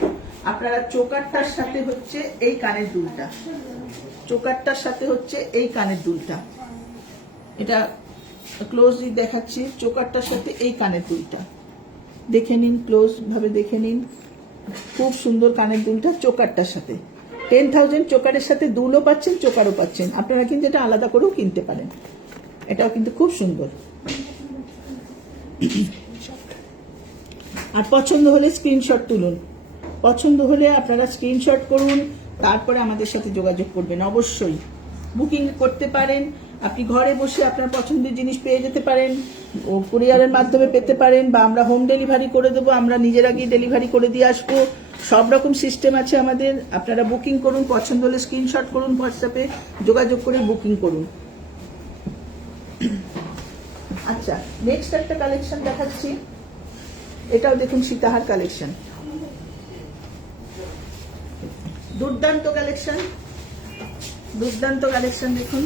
আপনারা চোকারটার সাথে হচ্ছে এই কানের দুলটা, চোকারটার সাথে হচ্ছে এই কানের দুলটা, এটা ক্লোজলি দেখাচ্ছি। চোকারটার সাথে এই কানের দুলটা দেখে নিন, ক্লোজ ভাবে দেখে নিন, খুব সুন্দর কানের দুলটা চোকারটার সাথে। 10,000 চোকারের সাথে দুলও পাচ্ছেন, চোকারও পাচ্ছেন। আপনারা কিন্তু এটা আলাদা করেও কিনতে পারেন, এটাও কিন্তু খুব সুন্দর। আর পছন্দ হলে স্ক্রিনশট তুলুন, পছন্দ হলে আপনারা স্ক্রিনশট করুন, তারপরে আমাদের সাথে যোগাযোগ করবেন। অবশ্যই বুকিং করতে পারেন, আপনি ঘরে বসে আপনার পছন্দের জিনিস পেয়ে যেতে পারেন, ও কুরিয়ারের মাধ্যমে পেতে পারেন, বা আমরা হোম ডেলিভারি করে দেবো, আমরা নিজেরা গিয়ে ডেলিভারি করে দিয়ে আসবো। সব রকম সিস্টেম আছে আমাদের। আপনারা বুকিং করুন, পছন্দ হলে স্ক্রিনশট করুন, হোয়াটসঅ্যাপে যোগাযোগ করে বুকিং করুন। আচ্ছা, নেক্সট একটা কালেকশন দেখাচ্ছি, এটাও দেখুন সীতাহার কালেকশন, দুর্দান্ত কালেকশন, দুর্দান্ত কালেকশন দেখুন।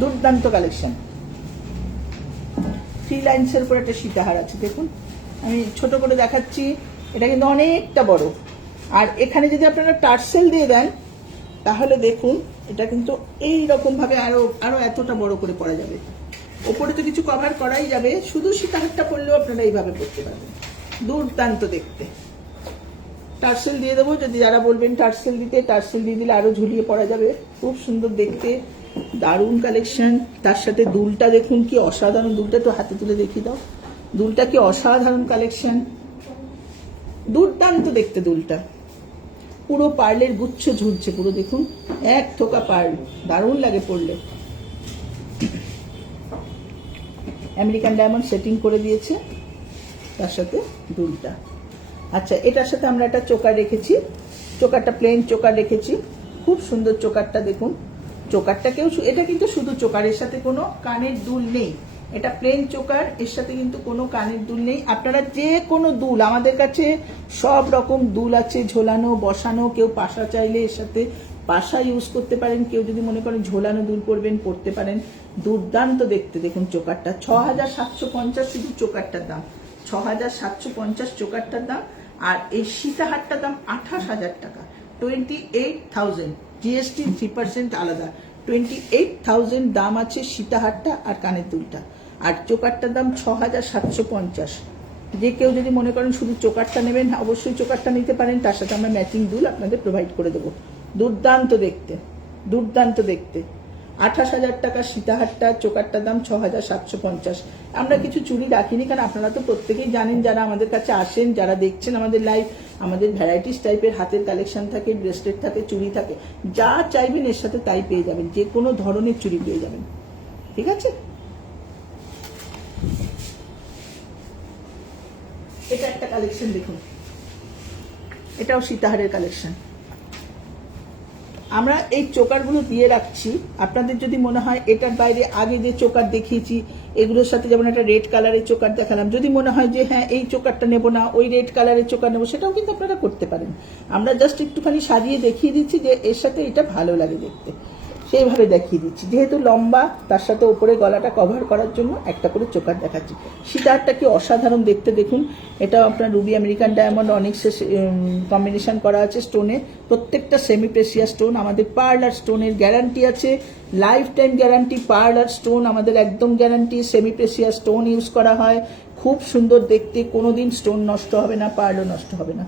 দুর্দান্ত কালেকশন, 3 লাইন্সের উপর একটা সীতাহার আছে দেখুন। আমি ছোট করে দেখাচ্ছি, এটা কিন্তু অনেকটা বড়। আর এখানে যদি আপনারা টার্সেল দিয়ে দেন, তাহলে দেখুন এটা কিন্তু এইরকম ভাবে আরো এতটা বড় করে পরা যাবে। ওপরে তো কিছু কভার করাই যাবে, শুধু সীতাহারটা পরলেও আপনারা এইভাবে পরতে পারবেন, দুর্দান্ত দেখতে। টার্সেল দিয়ে দেবো, যদি যারা বলবেন টার্সেল দিতে, টার্সেল দিয়ে দিলে আরো ঝুলিয়ে পরা যাবে, খুব সুন্দর দেখতে। দারুণ কালেকশন। তার সাথে দুলটা দেখুন কি অসাধারণ, দুলটা তো হাতে তুলে দেখিয়ে দাও, দুলটা কি অসাধারণ কালেকশন, দুর্দান্ত দেখতে দুলটা, পুরো পার্লের গুচ্ছ ঝুলছে পুরো, দেখুন এক থোকা পার্ল, দারুণ লাগে পরলে। আমেরিকান ডায়মন্ড সেটিং করে দিয়েছে তার সাথে দুলটা। আচ্ছা, এটার সাথে আমরা একটা চোকার রেখেছি, চোকারটা প্লেন চোকার রেখেছি, খুব সুন্দর চোকারটা দেখুন। চোকারটাকেও এটা কিন্তু শুধু চোকারের সাথে কোনো কানের দুল নেই, এটা প্লেন চোকার, এর সাথে কিন্তু কোনো কানের দুল নেই। আপনারা যে কোনো দুল, আমাদের কাছে সব রকম দুল আছে, ঝোলানো বসানো, কেউ পাশা চাইলে এর সাথে পাশা ইউজ করতে পারেন, কেউ যদি মনে করেন ঝোলানো দুল পরবেন পরতে পারেন। দুর্দান্ত দেখতে দেখুন চোকারটা, 6,750 শুধু চোকারটার দাম, 6,750 চোকারটার দাম। আর এই সীতাহারটার দাম 28,000 টাকা, 28,000, জিএসটি 3% আলাদা, 28,000 দাম আছে সীতাহারটা আর কানের দুলটা। আর চোকারটার দাম 6,750। যে কেউ যদি মনে করেন শুধু চোকারটা নেবেন, অবশ্যই চোকারটা নিতে পারেন, তার সাথে আমরা ম্যাচিং দুল আপনাদের প্রোভাইড করে দেবো। দুর্দান্ত দেখতে, দুর্দান্ত দেখতে। 28,000 টাকা সীতাহারটা, চোকারটার দাম 6,750। আমরা কিছু চুড়ি রাখিনি, কারণ আপনারা তো প্রত্যেকেই জানেন, যারা আমাদের কাছে আসেন, যারা দেখছেন আমাদের লাইভ, আমাদের ভ্যারাইটিস টাইপের হাতের কালেকশন থাকে, ব্রেসলেট থাকে, চুড়ি থাকে, যা চাইবেন এর সাথে তাই পেয়ে যাবেন, যে কোনো ধরনের চুড়ি পেয়ে যাবেন। ঠিক আছে, এটা একটা কালেকশন দেখুন, এটাও সীতাহারের কালেকশন। আমরা এই চোকারগুলো দিয়ে রাখছি, আপনাদের যদি মনে হয় এটার বাইরে আগে যে চোকার দেখিয়েছি এগুলোর সাথে, যেমন একটা রেড কালারের চোকার দেখালাম, যদি মনে হয় যে হ্যাঁ এই চোকারটা নেবো না, ওই রেড কালারের চোকার নেবো, সেটাও কিন্তু আপনারা করতে পারেন। আমরা জাস্ট একটুখানি সাজিয়ে দেখিয়ে দিচ্ছি যে এর সাথে এটা ভালো লাগে দেখতে, সেইভাবে দেখিয়ে দিচ্ছি। যেহেতু লম্বা, তার সাথে উপরে গলাটা কভার করার জন্য একটা করে চোকার দেখাচ্ছি। সীতাহারটা কি অসাধারণ দেখতে দেখুন, এটাও আপনার রুবি আমেরিকান ডায়মন্ড অনিক্সের কম্বিনেশন করা আছে স্টোনে, প্রত্যেকটা সেমি প্রেসিয়াস স্টোন। আমাদের পার্লার স্টোনের গ্যারান্টি আছে, life time guarantee. Parlour stone আমাদের একদম guarantee, semi precious stone use করা হয়, খুব সুন্দর দেখতে, কোনোদিন স্টোন নষ্ট হবে না, পার্লও নষ্ট হবে না।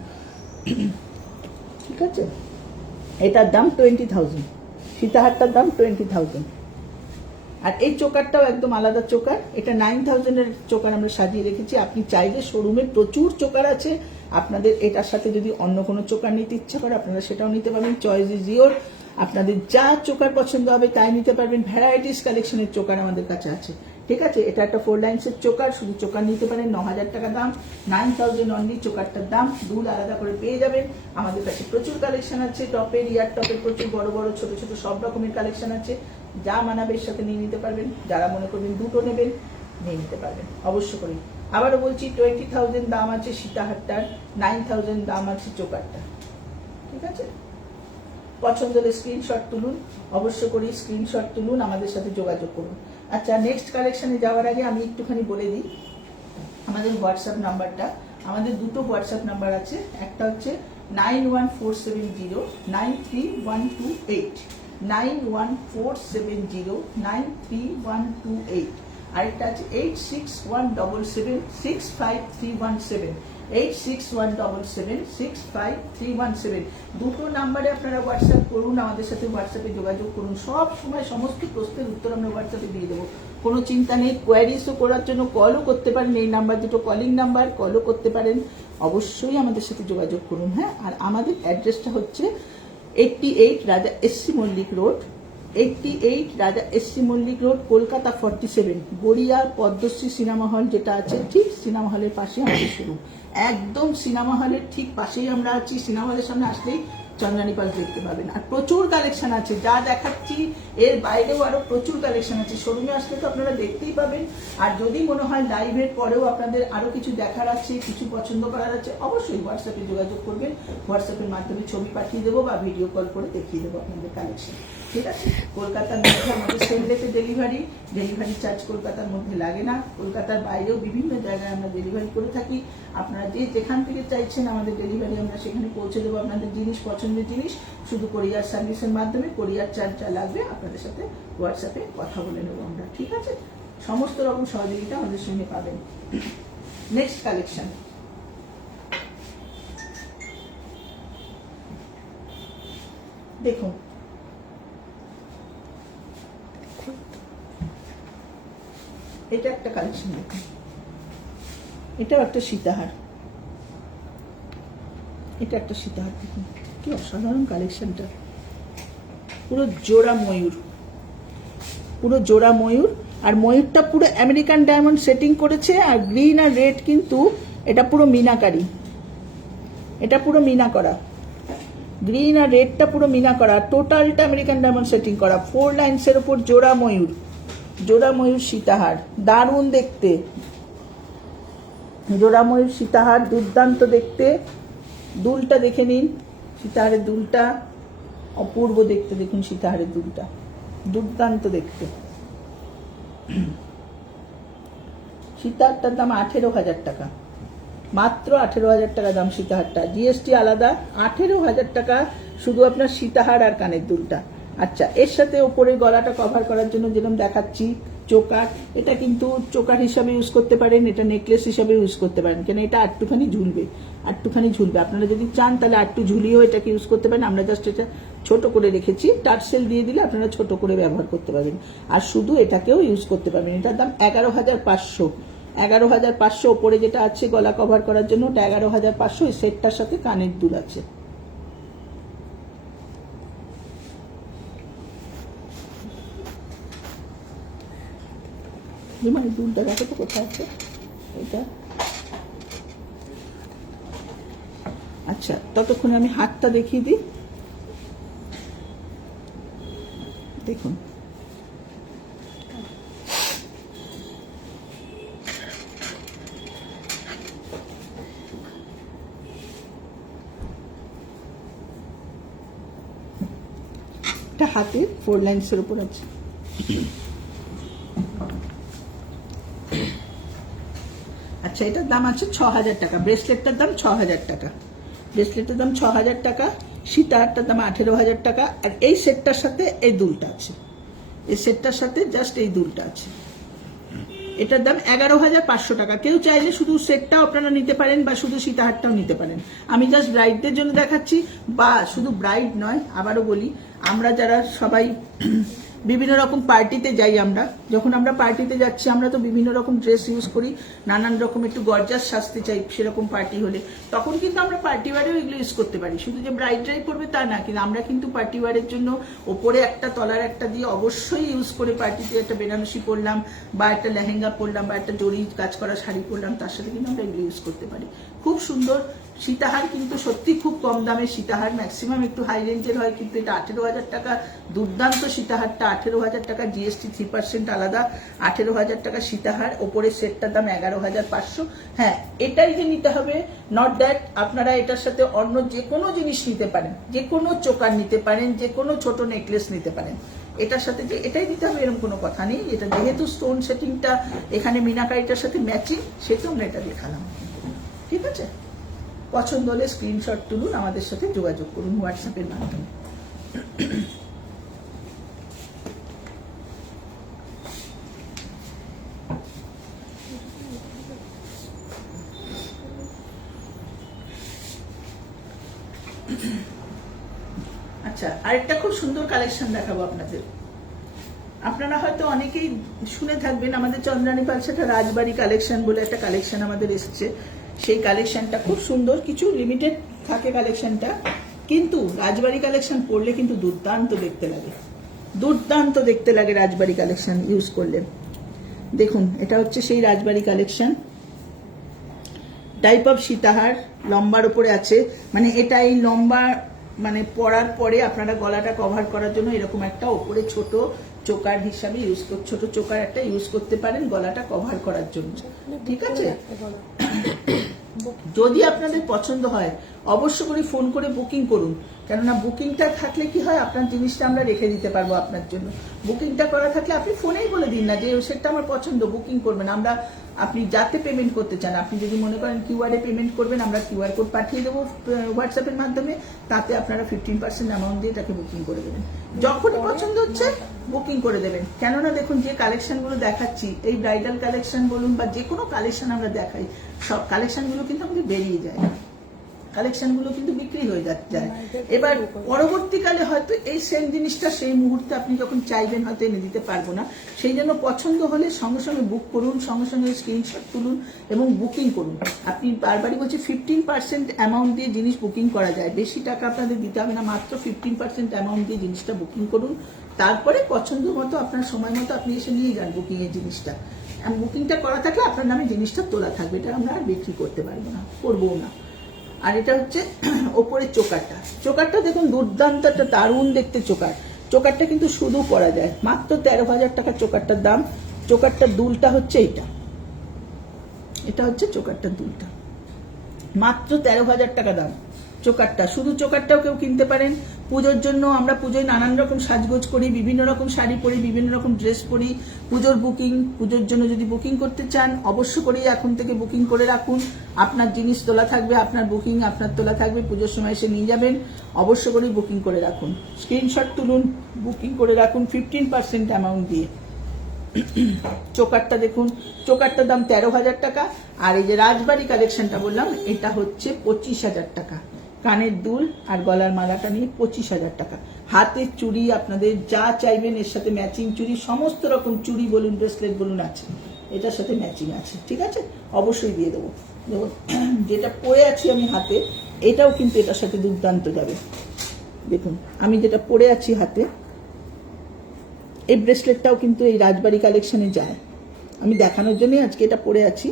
ঠিক আছে, এটার দাম 20,000, সীতাহারটার দাম 20,000। আর এই চোকারটাও একদম আলাদা চোকার, এটা 9,000 এর চোকার আমরা সাজিয়ে রেখেছি। আপনি চাইলে শোরুমে প্রচুর চোকার আছে, আপনাদের এটার সাথে যদি অন্য কোনো চোকার নিতে ইচ্ছা করে আপনারা সেটাও নিতে পারবেন, চয়েস ইজ ইয়োর। আপনাদের যা চোকার পছন্দ হবে তাই নিতে পারবেন, ভ্যারাইটিস কালেকশনের চোকার আমাদের কাছে আছে। ঠিক আছে, এটা একটা 4 লাইন্সের চোকার, শুধু চোকার নিতে পারেন, 9,000 টাকা দাম, 9,000 অনলি চোকারটার দাম। দুল আলাদা করে পেয়ে যাবেন। আমাদের কাছে প্রচুর কালেকশন আছে, টপের, ইয়ার টপের, প্রচুর বড় বড় ছোট ছোট সব রকমের কালেকশন আছে, যা মানাবে এর সাথে নিয়ে নিতে পারবেন। যারা মনে করবেন দুটো নেবেন নিয়ে নিতে পারবেন অবশ্য করে। আবারও বলছি, 20,000 দাম আছে সীতাহারটার, 9,000 দাম আছে চোকারটা। ঠিক আছে, পছন্দ হলে স্ক্রিনশট তুলুন, অবশ্য করে স্ক্রিনশট তুলুন, আমাদের সাথে যোগাযোগ করুন। আচ্ছা, নেক্সট কালেকশনে যাওয়ার আগে আমি একটুখানি বলে দিই আমাদের হোয়াটসঅ্যাপ নাম্বারটা। আমাদের দুটো হোয়াটসঅ্যাপ নাম্বার আছে, একটা হচ্ছে 9147093128, 9147093128, আরেকটা আছে 8617765317, 8617765317। দুটো নাম্বারে আপনারা হোয়াটসঅ্যাপ করুন, আমাদের সাথে হোয়াটসঅ্যাপে যোগাযোগ করুন। সব সময় সমস্ত প্রশ্নের উত্তর আমরা হোয়াটসঅ্যাপে দিয়ে দেবো, কোনো চিন্তা নেই। কোয়ারিজও করার জন্য কলও করতে পারেন, এই নাম্বার দুটো কলিং নাম্বার, কলও করতে পারেন। অবশ্যই আমাদের সাথে যোগাযোগ করুন। হ্যাঁ, আর আমাদের অ্যাড্রেসটা হচ্ছে 88 Raja SC Mallick road, 88 Raja SC Mallick road, Kolkata 47, Garia Padmashree cinema hall যেটা আছে, ঠিক সিনেমা হলের পাশে আমাদের শুরু, একদম সিনেমা হলের ঠিক পাশেই আমরা আছি। সিনেমা হলের সামনে আসলেই চন্দ্রানী পাল দেখতে পাবেন। আর প্রচুর কালেকশন আছে, যা দেখাচ্ছি এর বাইরেও আরো প্রচুর কালেকশন আছে। শোরুমে আসলে তো আপনারা দেখতেই পাবেন। আর যদি মনে হয় লাইভের পরেও আপনাদের আরো কিছু দেখার আছে, কিছু পছন্দ করার আছে, অবশ্যই হোয়াটসঅ্যাপে যোগাযোগ করবেন। হোয়াটসঅ্যাপের মাধ্যমে ছবি পাঠিয়ে দেবো বা ভিডিও কল করে দেখিয়ে দেবো আপনাদের কালেকশন। ঠিক আছে, কলকাতার মধ্যে আমাদের সেম ডেতে ডেলিভারি চার্জ কলকাতার মধ্যে লাগে না। কলকাতার বাইরেও বিভিন্ন জায়গায় আমরা ডেলিভারি করে থাকি। আপনারা যেখান থেকে চাইছেন আমাদের ডেলিভারি আমরা সেখানে পৌঁছে দেবো আপনাদের জিনিস, পছন্দের জিনিস। শুধু কোরিয়ার সার্ভিসের মাধ্যমে কোরিয়ার চার্জ যা লাগবে আপনাদের সাথে হোয়াটসঅ্যাপে কথা বলে নেবো আমরা। ঠিক আছে, সমস্ত রকম সহযোগিতা আমাদের সঙ্গে পাবেন। নেক্সট কালেকশন দেখুন, এটা একটা কালেকশন দেখুন, এটাও একটা সীতাহার, এটা একটা সীতাহার দেখুন কি অসাধারণ কালেকশনটা, পুরো জোড়া ময়ূর, পুরো জোড়া ময়ূর, আর ময়ূরটা পুরো আমেরিকান ডায়মন্ড সেটিং করেছে, আর গ্রিন আর রেড কিন্তু এটা পুরো মিনাকারি, এটা পুরো মিনা করা, গ্রিন আর রেডটা পুরো মিনা করা, টোটালটা আমেরিকান ডায়মন্ড সেটিং করা, 4 লাইন্সের উপর জোড়া ময়ূর, জোড়া ময়ূর সীতাহার, দারুণ দেখতে, জোড়া ময়ূর সীতাহার, দুর্দান্ত দেখতে। দুলটা দেখে নিন, সীতাহারের দুলটা অপূর্ব দেখতে, দেখুন সীতাহারের দুলটা দুর্দান্ত দেখতে। সীতাহারটার দাম 18,000 টাকা, মাত্র 18,000 টাকা দাম সীতাহারটা, জিএসটি আলাদা, 18,000 টাকা শুধু আপনার সীতাহার আর কানের দুলটা। আচ্ছা, এর সাথে ওপরে গলাটা কভার করার জন্য যেরকম দেখাচ্ছি চোকার, এটা কিন্তু চোকার হিসাবে ইউজ করতে পারেন, এটা নেকলেস হিসাবে ইউজ করতে পারেন, কেন এটা আটটুখানি ঝুলবে, আটটুখানি ঝুলবে, আপনারা যদি চান তাহলে আটটু ঝুলিয়েও এটাকে ইউজ করতে পারেন। আমরা জাস্ট এটা ছোট করে রেখেছি, টার্সেল দিয়ে দিলে আপনারা ছোট করে ব্যবহার করতে পারবেন, আর শুধু এটাকেও ইউজ করতে পারবেন। এটার দাম 11,500, 11,500। ওপরে যেটা আছে গলা কভার করার জন্য ওটা 11,500, এই সেটটার সাথে কানের দুল আছে। মানে দুলটা দেখো তো কোথায় আছে এটা। আচ্ছা, ততক্ষণে আমি হাতটা দেখিয়ে দিই, দেখুন এটা হাতের 4 লাইন্সের উপর আছে। আচ্ছা, এটার দাম আছে 6,000 টাকা, ব্রেসলেটটার দাম 6,000 টাকা, ব্রেসলেটের দাম 6,000 টাকা, সীতাহারটার দাম 18,000 টাকা, আর এই সেটটার সাথে এই দুলটা আছে, এই সেটটার সাথে জাস্ট এই দুলটা আছে। এটার দাম 11,500 টাকা। কেউ চাইলে শুধু সেটটাও আপনারা নিতে পারেন বা শুধু সীতাহারটাও নিতে পারেন। আমি জাস্ট ব্রাইডদের জন্য দেখাচ্ছি, বা শুধু ব্রাইড নয়, আবারও বলি, আমরা যারা সবাই বিভিন্ন রকম পার্টিতে যাই, আমরা যখন আমরা পার্টিতে যাচ্ছি আমরা তো বিভিন্ন রকম ড্রেস ইউজ করি, নানান রকম একটু গর্জাস সাজতে চাই সেরকম পার্টি হলে, তখন কিন্তু আমরা পার্টি ওয়ারেও এগুলো ইউজ করতে পারি। শুধু যে ব্রাইডরাই পরবে তা না, কিন্তু আমরা কিন্তু পার্টি ওয়ারের জন্য ওপরে একটা তলার একটা দিয়ে অবশ্যই ইউজ করে, পার্টিতে একটা বেনারসি পরলাম বা একটা লেহেঙ্গা পরলাম বা একটা জরি কাজ করা শাড়ি পরলাম, তার সাথে কিন্তু আমরা এগুলো ইউজ করতে পারি। খুব সুন্দর সীতাহার, কিন্তু সত্যি খুব কম দামের সীতাহার, ম্যাক্সিমাম একটু হাই রেঞ্জের হয়, কিন্তু এটা 18,000 টাকা, দুর্দান্ত সীতাহারটা 18,000 টাকা, জিএসটি 3% আলাদা, 18,000 টাকা সীতাহার, ওপরে সেটটার দাম 11,500। হ্যাঁ, এটাই যে নিতে হবে নট দ্যাট, আপনারা এটার সাথে অন্য যে কোনো জিনিস নিতে পারেন, যে কোনো চোকার নিতে পারেন, যে কোনো ছোট নেকলেস নিতে পারেন, এটার সাথে যে এটাই দিতে হবে এরকম কোনো কথা নেই। এটা যেহেতু স্টোন সেটিংটা এখানে মিনাকারিটার সাথে ম্যাচিং, সেহেতু আমরা এটা দেখালাম, ঠিক আছে? পছন্দ হলে স্ক্রিনশট তুলুন, আমাদের সাথে যোগাযোগ করুন হোয়াটসঅ্যাপের মাধ্যমে। আচ্ছা, আরেকটা খুব সুন্দর কালেকশন দেখাবো আপনাদের। আপনারা হয়তো অনেকেই শুনে থাকবেন, আমাদের চন্দ্রানী পালসাটা রাজবাড়ি কালেকশন বলে একটা কালেকশন আমাদের এসছে। সেই কালেকশনটা খুব সুন্দর, কিছু লিমিটেড থাকে কালেকশনটা, কিন্তু রাজবাড়ি কালেকশন পরলে কিন্তু দুর্দান্ত দেখতে লাগে, দুর্দান্ত দেখতে লাগে রাজবাড়ি কালেকশন ইউজ করলে। দেখুন, এটা হচ্ছে সেই রাজবাড়ি কালেকশন, টাইপ অফ সীতাহার, লম্বার উপরে আছে, মানে এটা এই লম্বা মানে পরার পরে আপনারা গলাটা কভার করার জন্য এরকম একটা ওপরে ছোট চোকার হিসাবে ইউজ করতে, ছোট চোকার একটা ইউজ করতে পারেন গলাটা কভার করার জন্য, ঠিক আছে? যদি আপনাদের পছন্দ হয় অবশ্য করে ফোন করে বুকিং করুন, কেননা বুকিংটা থাকলে কি হয়, আপনার জিনিসটা আমরা রেখে দিতে পারবো আপনার জন্য। বুকিংটা করা থাকলে আপনি ফোনেই বলে দিন না যে সেটা আমার পছন্দ, বুকিং করবেন, আমরা আপনি যাতে পেমেন্ট করতে চান, আপনি যদি মনে করেন কিউআর এ পেমেন্ট করবেন, আমরা কিউআর কোড পাঠিয়ে দেবো হোয়াটসঅ্যাপের মাধ্যমে, তাতে আপনারা 15% অ্যামাউন্ট দিয়ে তাকে বুকিং করে দেবেন। যখনই পছন্দ হচ্ছে বুকিং করে দেবেন, কেননা দেখুন যে কালেকশনগুলো দেখাচ্ছি, এই ব্রাইডাল কালেকশন বলুন বা যে কোনো কালেকশন আমরা দেখাই, সব কালেকশনগুলো কিন্তু আমাদের বেরিয়ে যায়, কালেকশনগুলো কিন্তু বিক্রি হয়ে যায়। এবার পরবর্তীকালে হয়তো এই সেম জিনিসটা সেই মুহূর্তে আপনি যখন চাইবেন হয়তো এনে দিতে পারবো না, সেই জন্য পছন্দ হলে সঙ্গে সঙ্গে বুক করুন, সঙ্গে সঙ্গে স্ক্রিনশট তুলুন এবং বুকিং করুন। আপনি বারবারই বলছি 15% অ্যামাউন্ট দিয়ে জিনিস বুকিং করা যায়, বেশি টাকা আপনাদের দিতে হবে না, মাত্র 15% অ্যামাউন্ট দিয়ে জিনিসটা বুকিং করুন। তারপরে পছন্দ মতো আপনার সময় মতো আপনি এসে নিয়ে যান বুকিংয়ের জিনিসটা। বুকিংটা করা থাকলে আপনার নামে জিনিসটা তোলা থাকবে, এটা আমরা আর বিক্রি করতে পারবো না, করবো না। আর এটা হচ্ছে ওপরের চোকারটা, চোকারটা দেখুন দুর্দান্ত একটা দারুণ দেখতে চোকার। চোকারটা কিন্তু শুধু পরা যায়, মাত্র 13,000 টাকা চোকারটার দাম। চোকারটার দুলটা হচ্ছে এটা হচ্ছে চোকারটার দুলটা, মাত্র 13,000 টাকা দাম চোকারটা। শুধু চোকারটাও কেউ কিনতে পারেন। পুজোর জন্য আমরা পুজোয় নানান রকম সাজগোজ করি, বিভিন্ন রকম শাড়ি পরি, বিভিন্ন রকম ড্রেস পরি। পুজোর পুজোর জন্য যদি বুকিং করতে চান অবশ্য করেই এখন থেকে বুকিং করে রাখুন। আপনার জিনিস তোলা থাকবে, আপনার বুকিং আপনার তোলা থাকবে, পুজোর সময় এসে নিয়ে যাবেন। অবশ্য করেই বুকিং করে রাখুন, স্ক্রিনশট তুলুন, বুকিং করে রাখুন 15% অ্যামাউন্ট দিয়ে। চোকারটা দেখুন, চোকারটার দাম 13,000 টাকা। আর এই যে রাজবাড়ি কালেকশনটা বললাম, এটা হচ্ছে 25,000 টাকা। কানের দুল আর গলার মালাটা নিয়ে 25,000 টাকা। হাতের চুড়ি আপনাদের যা চাইবেন এর সাথে ম্যাচিং চুড়ি, সমস্ত রকম চুড়ি বলুন, ব্রেসলেট বলুন আছে, এটার সাথে ম্যাচিং আছে, ঠিক আছে, অবশ্যই দিয়ে দেবো। দেখুন যেটা পরে আছি আমি হাতে, এটাও কিন্তু এটার সাথে দুর্দান্ত যাবে। দেখুন আমি যেটা পরে আছি হাতে, এই ব্রেসলেটটাও কিন্তু এই রাজবাড়ি কালেকশনে যায়। আমি দেখানোর জন্যই আজকে এটা পরে আছি,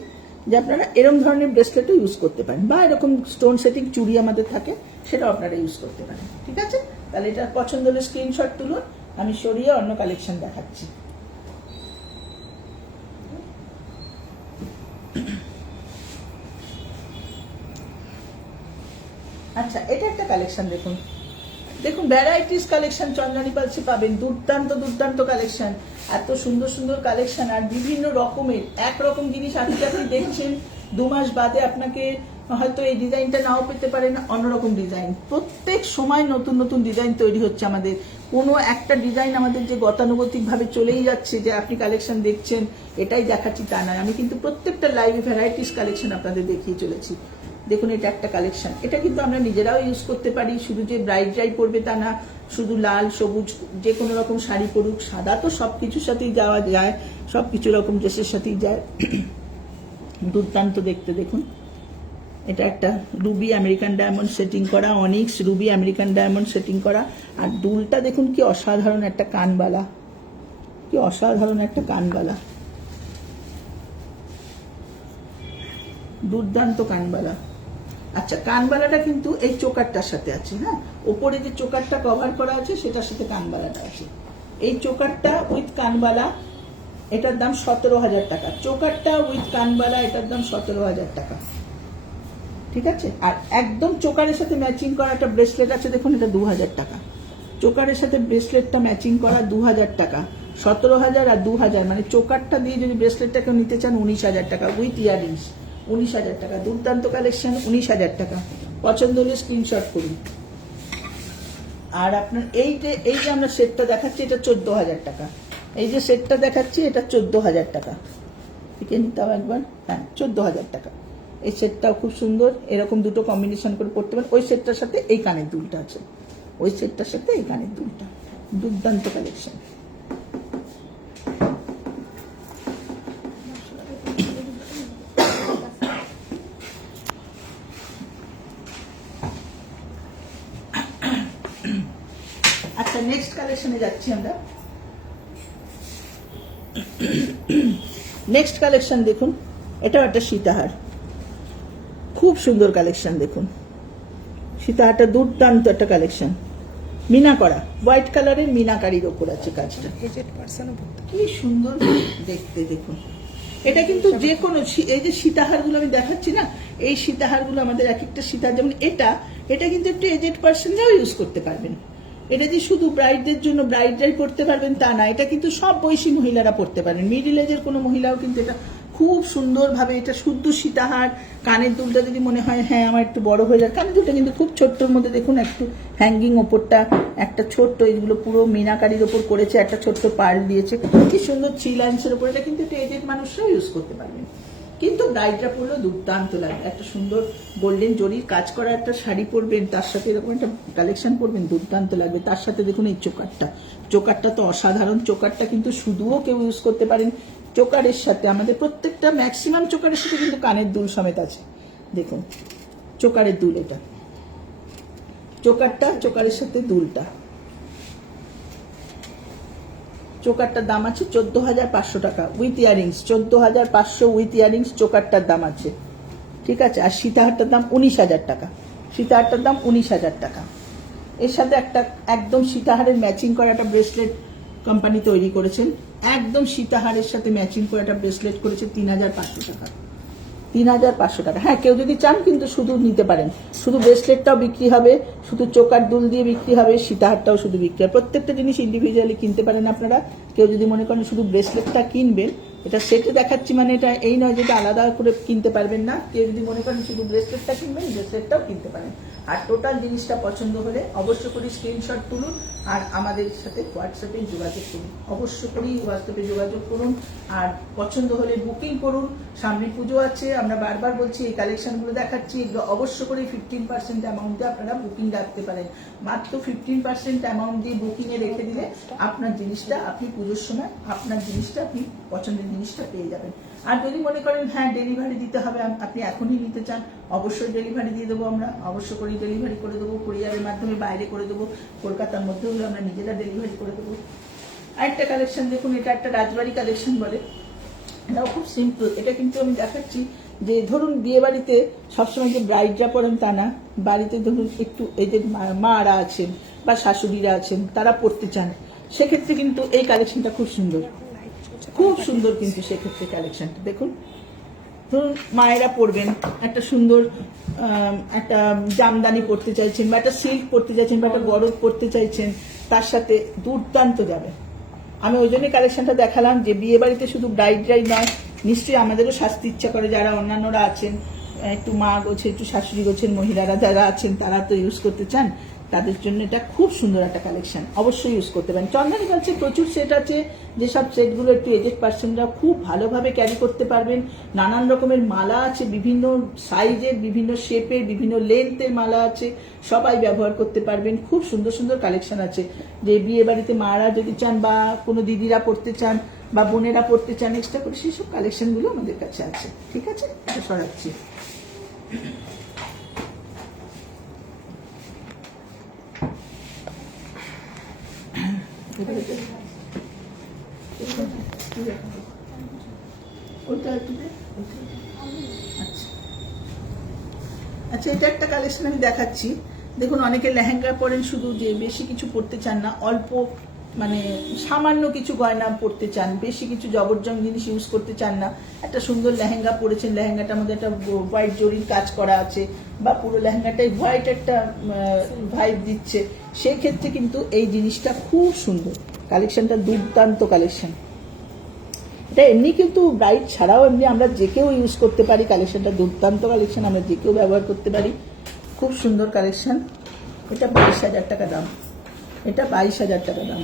যে আপনারা এরকম ধরনের ব্রেসলেটও ইউজ করতে পারেন, বা এরকম স্টোন সেটিং চুড়ি আমাদের থাকে সেটাও আপনারা ইউজ করতে পারেন, ঠিক আছে। তাহলে এটা পছন্দ হলে স্ক্রিনশট তুলুন, আমি সরিয়ে অন্য কালেকশন দেখাচ্ছি। আচ্ছা এটা একটা কালেকশন দেখুন, দেখুন ভ্যারাইটিস কালেকশন চন্দনী পালসে পাবেন, দুর্দান্ত দুর্দান্ত কালেকশন, এত সুন্দর সুন্দর কালেকশন। আর বিভিন্ন রকমের, একরকম জিনিস আজকে আপনি দেখছেন, 2 মাস বাদে আপনাকে হয়তো এই ডিজাইনটা নাও পেতে পারেন, অন্যরকম ডিজাইন। প্রত্যেক সময় নতুন নতুন ডিজাইন তৈরি হচ্ছে আমাদের। কোনো একটা ডিজাইন আমাদের যে গতানুগতিক ভাবে চলেই যাচ্ছে, যে আপনি কালেকশন দেখছেন এটাই দেখাচ্ছি তা নয়। আমি কিন্তু প্রত্যেকটা লাইভে ভ্যারাইটিস কালেকশন আপনাদের দেখিয়ে চলেছি। দেখুন এটা একটা কালেকশন, এটা কিন্তু আমরা নিজেরাও ইউজ করতে পারি, শুধু যে ব্রাইডরাই পরবে তা না, শুধু লাল সবুজ যে কোনো রকম শাড়ি পরুক, সাদা তো সব কিছুর সাথেই যাওয়া যায়, সব কিছু রকম ড্রেসের সাথেই যায়। দুর্দান্ত দেখতে দেখুন, এটা একটা রুবি আমেরিকান ডায়মন্ড সেটিং করা, onyx Ruby American diamond setting করা। আর দুলটা দেখুন কি অসাধারণ একটা কানবালা, কি অসাধারণ একটা কানবালা, দুর্দান্ত কানবালা। আচ্ছা কানবালাটা কিন্তু এই চোকারটার সাথে আছে, হ্যাঁ, ওপরে যে চোকারটা কভার করা আছে সেটার সাথে কানবালাটা আছে। এই চোকারটা উইথ কানবালা, এটার দাম 17,000 টাকা। চোকারটা উইথ কানবালা, এটার দাম 17,000 টাকা, ঠিক আছে। আর একদম চোকারের সাথে ম্যাচিং করা একটা ব্রেসলেট আছে দেখুন, এটা 2,000 টাকা। চোকারের সাথে ব্রেসলেটটা ম্যাচিং করা 2,000 টাকা। 17,000 আর 2,000, মানে চোকারটা দিয়ে যদি ব্রেসলেটটা কেউ নিতে চান 19,000 টাকা, উইথ ইয়াররিংস 19,000 টাকা। দুর্দান্ত কালেকশন, 19,000 টাকা। পছন্দ হলে স্ক্রিনশট করুন। আর আপনার এই যে আমরা সেটটা দেখাচ্ছি, এটা 14,000 টাকা। এই যে সেটটা দেখাচ্ছি এটা 14,000 টাকা, ঠিক নিতে হবে একবার, হ্যাঁ 14,000 টাকা। এই সেটটাও খুব সুন্দর, এরকম দুটো কম্বিনেশন করে পড়তে পারেন। ওই সেটটার সাথে এই কানের দুলটা আছে, ওই সেটটার সাথে এই কানের দুলটা, দুর্দান্ত কালেকশন। আচ্ছা নেক্সট কালেকশনে যাচ্ছি আমরা। নেক্সট কালেকশন দেখুন, এটাও একটা সীতাহার, খুব সুন্দর কালেকশন। দেখুন সীতাহারটা দুর্দান্ত একটা কালেকশন, মিনা করা, হোয়াইট কালারের মিনাকারির ওপর আছে কাজটা, কি সুন্দর দেখতে। দেখুন এটা কিন্তু যে কোনো, এই যে সীতাহারগুলো আমি দেখাচ্ছি না, এই সীতাহারগুলো আমাদের এক একটা সীতাহার, যেমন এটা কিন্তু একটু এজেড পার্সনরাও ইউজ করতে পারবেন। এটা যে শুধু ব্রাইডদের জন্য ব্রাইডরাই পড়তে পারবেন তা না, এটা কিন্তু সব বয়সী মহিলারা পড়তে পারেন, মিডিল এজের কোনো মহিলাও কিন্তু এটা খুব সুন্দরভাবে, এটা শুদ্ধ সীতাহার। কানের দুলটা যদি মনে হয় হ্যাঁ আমার একটু বড় হয়ে যায়, কানের দুলটা কিন্তু খুব ছোট্টর মধ্যে দেখুন, একটু হ্যাঙ্গিং ওপরটা একটা ছোট্ট, এইগুলো পুরো মিনাকারির ওপর করেছে, একটা ছোট্ট পার্ল দিয়েছে, কি সুন্দর 3 লাইন্সের ওপর। এটা কিন্তু একটু এজেড মানুষরাও ইউজ করতে পারবেন, কিন্তু ব্রাইডরা পরলেও দুর্দান্ত লাগবে। একটা সুন্দর গোল্ডেন জরির কাজ করা একটা শাড়ি পরবেন, তার সাথে এরকম একটা কালেকশন পরবেন, দুর্দান্ত লাগবে। তার সাথে দেখুন এই চোকারটা তো অসাধারণ। চোকারটা কিন্তু শুধুও কেউ ইউজ করতে পারেন। চোকারের সাথে আমাদের প্রত্যেকটা ম্যাক্সিমাম চোকারের সাথে কিন্তু কানের দুল সমেত আছে। দেখুন চোকারের দুল, এটা চোকারের সাথে দুলটা। চোকারটার দাম আছে 14,500 টাকা উইথ ইয়ারিংস। 14,500 উইথ ইয়ারিংস চোকারটার দাম আছে, ঠিক আছে। আর সীতাহারটার দাম 19,000 টাকা। সীতাহারটার দাম 19,000 টাকা। এর সাথে একটা একদম সীতাহারের ম্যাচিং করা একটা ব্রেসলেট কোম্পানি তৈরি করেছেন। একদম সীতাহারের সাথে ম্যাচিং করে একটা ব্রেসলেট করেছে 3,500 টাকা। 3,500 টাকা। হ্যাঁ, কেউ যদি চান কিন্তু শুধু নিতে পারেন, শুধু ব্রেসলেটটাও বিক্রি হবে, শুধু চোকার দুল দিয়ে বিক্রি হবে, সীতাহারটাও শুধু বিক্রি হবে। প্রত্যেকটা জিনিস ইন্ডিভিজুয়ালি কিনতে পারেন আপনারা। কেউ যদি মনে করেন শুধু ব্রেসলেটটা কিনবেন, এটা সেটে দেখাচ্ছি, মানে এটা এই নয় যেটা আলাদা করে কিনতে পারবেন না। কেউ যদি মনে করেন শুধু ব্রেসলেটটা কিনবেন, ব্রেসলেটটাও কিনতে পারেন। আর টোটাল জিনিসটা পছন্দ হলে অবশ্য করে স্ক্রিনশট তুলুন আর আমাদের সাথে হোয়াটসঅ্যাপে যোগাযোগ করুন। অবশ্য করেই হোয়াটসঅ্যাপে যোগাযোগ করুন আর পছন্দ হলে বুকিং করুন। সামনে পুজো আছে, আমরা বারবার বলছি এই কালেকশনগুলো দেখাচ্ছি, এগুলো অবশ্য করে 15% অ্যামাউন্ট দিয়ে আপনারা বুকিং রাখতে পারেন। মাত্র 15% অ্যামাউন্ট দিয়ে বুকিংয়ে রেখে দিলে আপনার জিনিসটা আপনি পুজোর সময় আপনার জিনিসটা আপনি পছন্দের জিনিসটা পেয়ে যাবেন। আর যদি মনে করেন হ্যাঁ ডেলিভারি দিতে হবে, আপনি এখনই নিতে চান, অবশ্যই ডেলিভারি দিয়ে দেবো আমরা। অবশ্য করেই ডেলিভারি করে দেবো, কুরিয়ারের মাধ্যমে বাইরে করে দেবো, কলকাতার মধ্যে হলে আমরা নিজেরা ডেলিভারি করে দেবো। আরেকটা কালেকশন দেখুন, এটা একটা রাজবাড়ি কালেকশন বলে, এটাও খুব সিম্পল। এটা কিন্তু আমি দেখাচ্ছি যে ধরুন বিয়ে বাড়িতে সবসময় যে ব্রাইডরা পরেন তা না, বাড়িতে ধরুন একটু এদের মারা আছেন বা শাশুড়িরা আছেন, তারা পরতে চান, সেক্ষেত্রে কিন্তু এই কালেকশনটা খুব সুন্দর, খুব সুন্দর। কিন্তু সেক্ষেত্রে কালেকশনটা দেখুন, ধরুন মায়েরা পরবেন, একটা সুন্দর একটা জামদানি পরতে চাইছেন বা একটা সিল্ক পরতে চাইছেন বা একটা গরদ পরতে চাইছেন, তার সাথে দুর্দান্ত যাবে। আমি ওই জন্যই কালেকশনটা দেখালাম যে বিয়ে বাড়িতে শুধু ব্রাইডরাই নয়, নিশ্চয়ই আমাদেরও সাজতে ইচ্ছা করে, যারা অন্যান্যরা আছেন একটু মা গোছে, একটু শাশুড়ি গোছের মহিলারা যারা আছেন, তারা তো ইউজ করতে চান, তাদের জন্য এটা খুব সুন্দর একটা কালেকশন, অবশ্যই ইউজ করতে পারেন। চন্দনী কাছে প্রচুর সেট আছে, যেসব সেটগুলো একটু এজেড পার্সনরা খুব ভালোভাবে ক্যারি করতে পারবেন। নানান রকমের মালা আছে, বিভিন্ন সাইজের, বিভিন্ন শেপের, বিভিন্ন লেন্থের মালা আছে, সবাই ব্যবহার করতে পারবেন। খুব সুন্দর সুন্দর কালেকশন আছে, যে বিয়ে বাড়িতে মারা যদি চান বা কোনো দিদিরা পড়তে চান বা বোনেরা পড়তে চান এক্সট্রা করে, সেই সব কালেকশনগুলো আমাদের কাছে আছে, ঠিক আছে। এটা সরাচ্ছি। আচ্ছা, এটা একটা কালেকশন আমি দেখাচ্ছি। দেখুন, অনেকে লেহেঙ্গা পরেন শুধু, যে বেশি কিছু পরতে চান না, অল্প মানে সামান্য কিছু গয়না পরতে চান, বেশি কিছু জবরজং জিনিস ইউজ করতে চান না, একটা সুন্দর লেহেঙ্গা পরেছেন, লেহেঙ্গাটার মধ্যে একটা হোয়াইট জরির কাজ করা আছে বা পুরো লেহেঙ্গাটাই হোয়াইট একটা ভাইব দিচ্ছে, সেই ক্ষেত্রে কিন্তু এই জিনিসটা খুব সুন্দর। কালেকশনটা দুর্দান্ত কালেকশন। এটা এমনি কিন্তু ব্রাইড ছাড়াও এমনি আমরা যে কেউ ইউজ করতে পারি। কালেকশনটা দুর্দান্ত কালেকশন, আমরা যে কেউ ব্যবহার করতে পারি। খুব সুন্দর কালেকশন। এটা 22,000 টাকা দাম। এটা 22,000 টাকা দাম।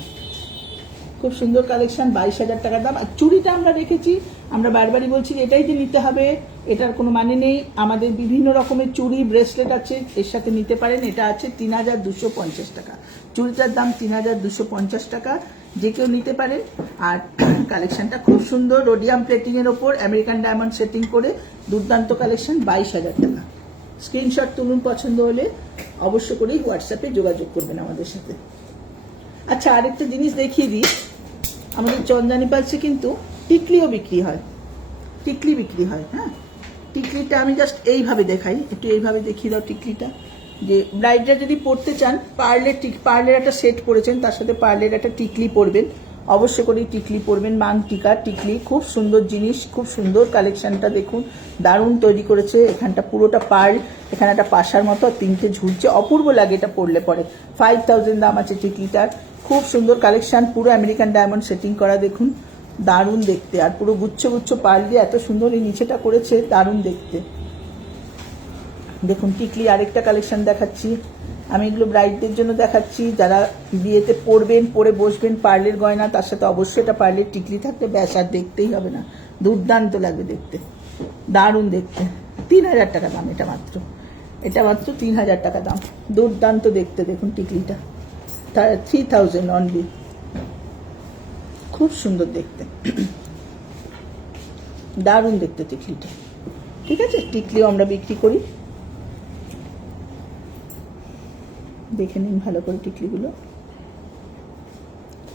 খুব সুন্দর কালেকশন, 22,000 টাকা দাম। আর চুড়িটা আমরা রেখেছি, আমরা বারবারই বলছি যে এটাই যে নিতে হবে এটার কোনো মানে নেই। আমাদের বিভিন্ন রকমের চুড়ি ব্রেসলেট আছে, এর সাথে নিতে পারেন। এটা আছে 3,250 টাকা। চুড়িটার দাম 3,250 টাকা, যে কেউ নিতে পারেন। আর কালেকশনটা খুব সুন্দর, রোডিয়াম প্লেটিং এর ওপর আমেরিকান ডায়মন্ড সেটিং করে দুর্দান্ত কালেকশন, 22,000 টাকা। স্ক্রিনশট তুলুন পছন্দ হলে, অবশ্য করেই হোয়াটসঅ্যাপে যোগাযোগ করবেন আমাদের সাথে। আচ্ছা, আরেকটা জিনিস দেখিয়ে দিই, আমাদের চন্দনী পালসে কিন্তু টিকলিও বিক্রি হয়, টিকলি বিক্রি হয়। হ্যাঁ, টিকলিটা আমি জাস্ট এইভাবে দেখাই, একটু এইভাবে দেখিয়ে দাও টিকলিটা। যে ব্রাইডরা যদি পরতে চান, পার্লের একটা সেট পরেছেন, তার সাথে পার্লের একটা টিকলি পরবেন, অবশ্য করেই টিকলি পরবেন। মান টিকা টিকলি, খুব সুন্দর জিনিস, খুব সুন্দর কালেকশনটা দেখুন, দারুণ তৈরি করেছে। এখানটা পুরোটা পার্ল, এখানে একটা পাশার মতো তিনটে ঝুলছে, অপূর্ব লাগে এটা পরলে পরে। 5,000 দাম আছে টিকলিটার। খুব সুন্দর কালেকশন, পুরো আমেরিকান ডায়মন্ড সেটিং করা, দেখুন দারুণ দেখতে। আর পুরো গুচ্ছ গুচ্ছ পার্ল দিয়ে এত সুন্দর এই নিচেটা করেছে, দারুণ দেখতে। দেখুন টিকলি আরেকটা কালেকশন দেখাচ্ছি আমি, এগুলো ব্রাইডদের জন্য দেখাচ্ছি, যারা বিয়েতে পরবেন, পরে বসবেন, পার্লের গয়না, তার সাথে অবশ্যই এটা পার্লের টিকলি থাকতে ব্যাস, আর দেখতেই হবে না, দুর্দান্ত লাগবে দেখতে। দারুণ দেখতে, 3000 টাকা দাম। এটা মাত্র 3000 টাকা দাম। দুর্দান্ত দেখতে, দেখুন টিকলিটা 3000 অনলি, খুব সুন্দর দেখতে, দারুণ দেখতে টিকলিটা। ঠিক আছে, টিকলিও আমরা বিক্রি করি, দেখে নিন ভালো করে টিকলিগুলো।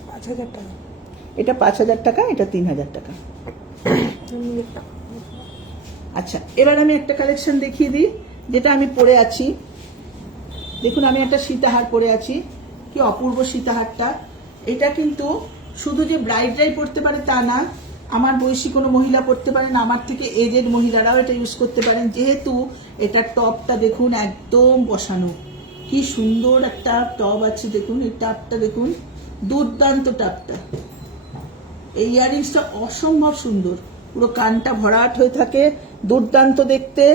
5000 টাকা। এটা 5000 টাকা, এটা 3000 টাকা। আচ্ছা, এবার আমি একটা কালেকশন দেখিয়ে দিই যেটা আমি পরে আছি। দেখুন, আমি একটা সীতাহার পরে আছি, কি অপূর্ব সীতাহারটা। এটা কিন্তু শুধু যে ব্রাইডরাই পরতে পারে তা না, আমার বয়সী কোনো মহিলা পরতে পারেন, আমার থেকে এজেড মহিলারাও এটা ইউজ করতে পারেন। যেহেতু এটা টপটা দেখুন একদম বসানো, কি সুন্দর একটা টপ আছে। দেখুন এই টাপটা দেখুন, দুর্দান্ত টাপটা। এই ইয়াররিংসটা অসম্ভব সুন্দর, পুরো কানটা ভরাট হয়ে থাকে, দুর্দান্ত দেখতে।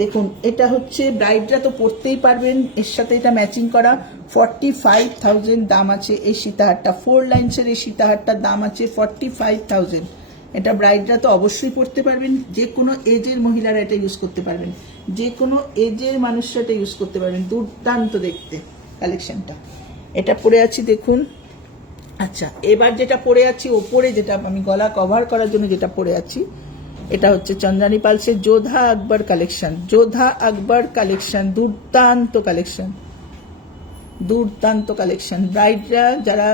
দেখুন, এটা হচ্ছে ব্রাইডরা তো পরতেই পারবেন, এর সাথে এটা ম্যাচিং করা। 45,000 দাম আছে এই সীতাহারটা। 4 লাইন্সের এই সীতাহারটার দাম আছে 45,000। এটা ব্রাইডরা তো অবশ্যই পরতে পারবেন, যে কোনো এজের মহিলারা এটা ইউজ করতে পারবেন, যে কোনো এজের মানুষরা এটা ইউজ করতে পারবেন। দুর্দান্ত দেখতে কালেকশনটা। এটা পরে আছি দেখুন। আচ্ছা, এবার যেটা পরে আছি ওপরে, যেটা আমি গলা কভার করার জন্য যেটা পরে আছি, এটা হচ্ছে চন্দ্রানী পালসের যোধা আকবর কালেকশন। যোধা আকবর কালেকশন, দুর্দান্ত কালেকশন, দুর্দান্ত কালেকশন। ব্রাইডরা যারা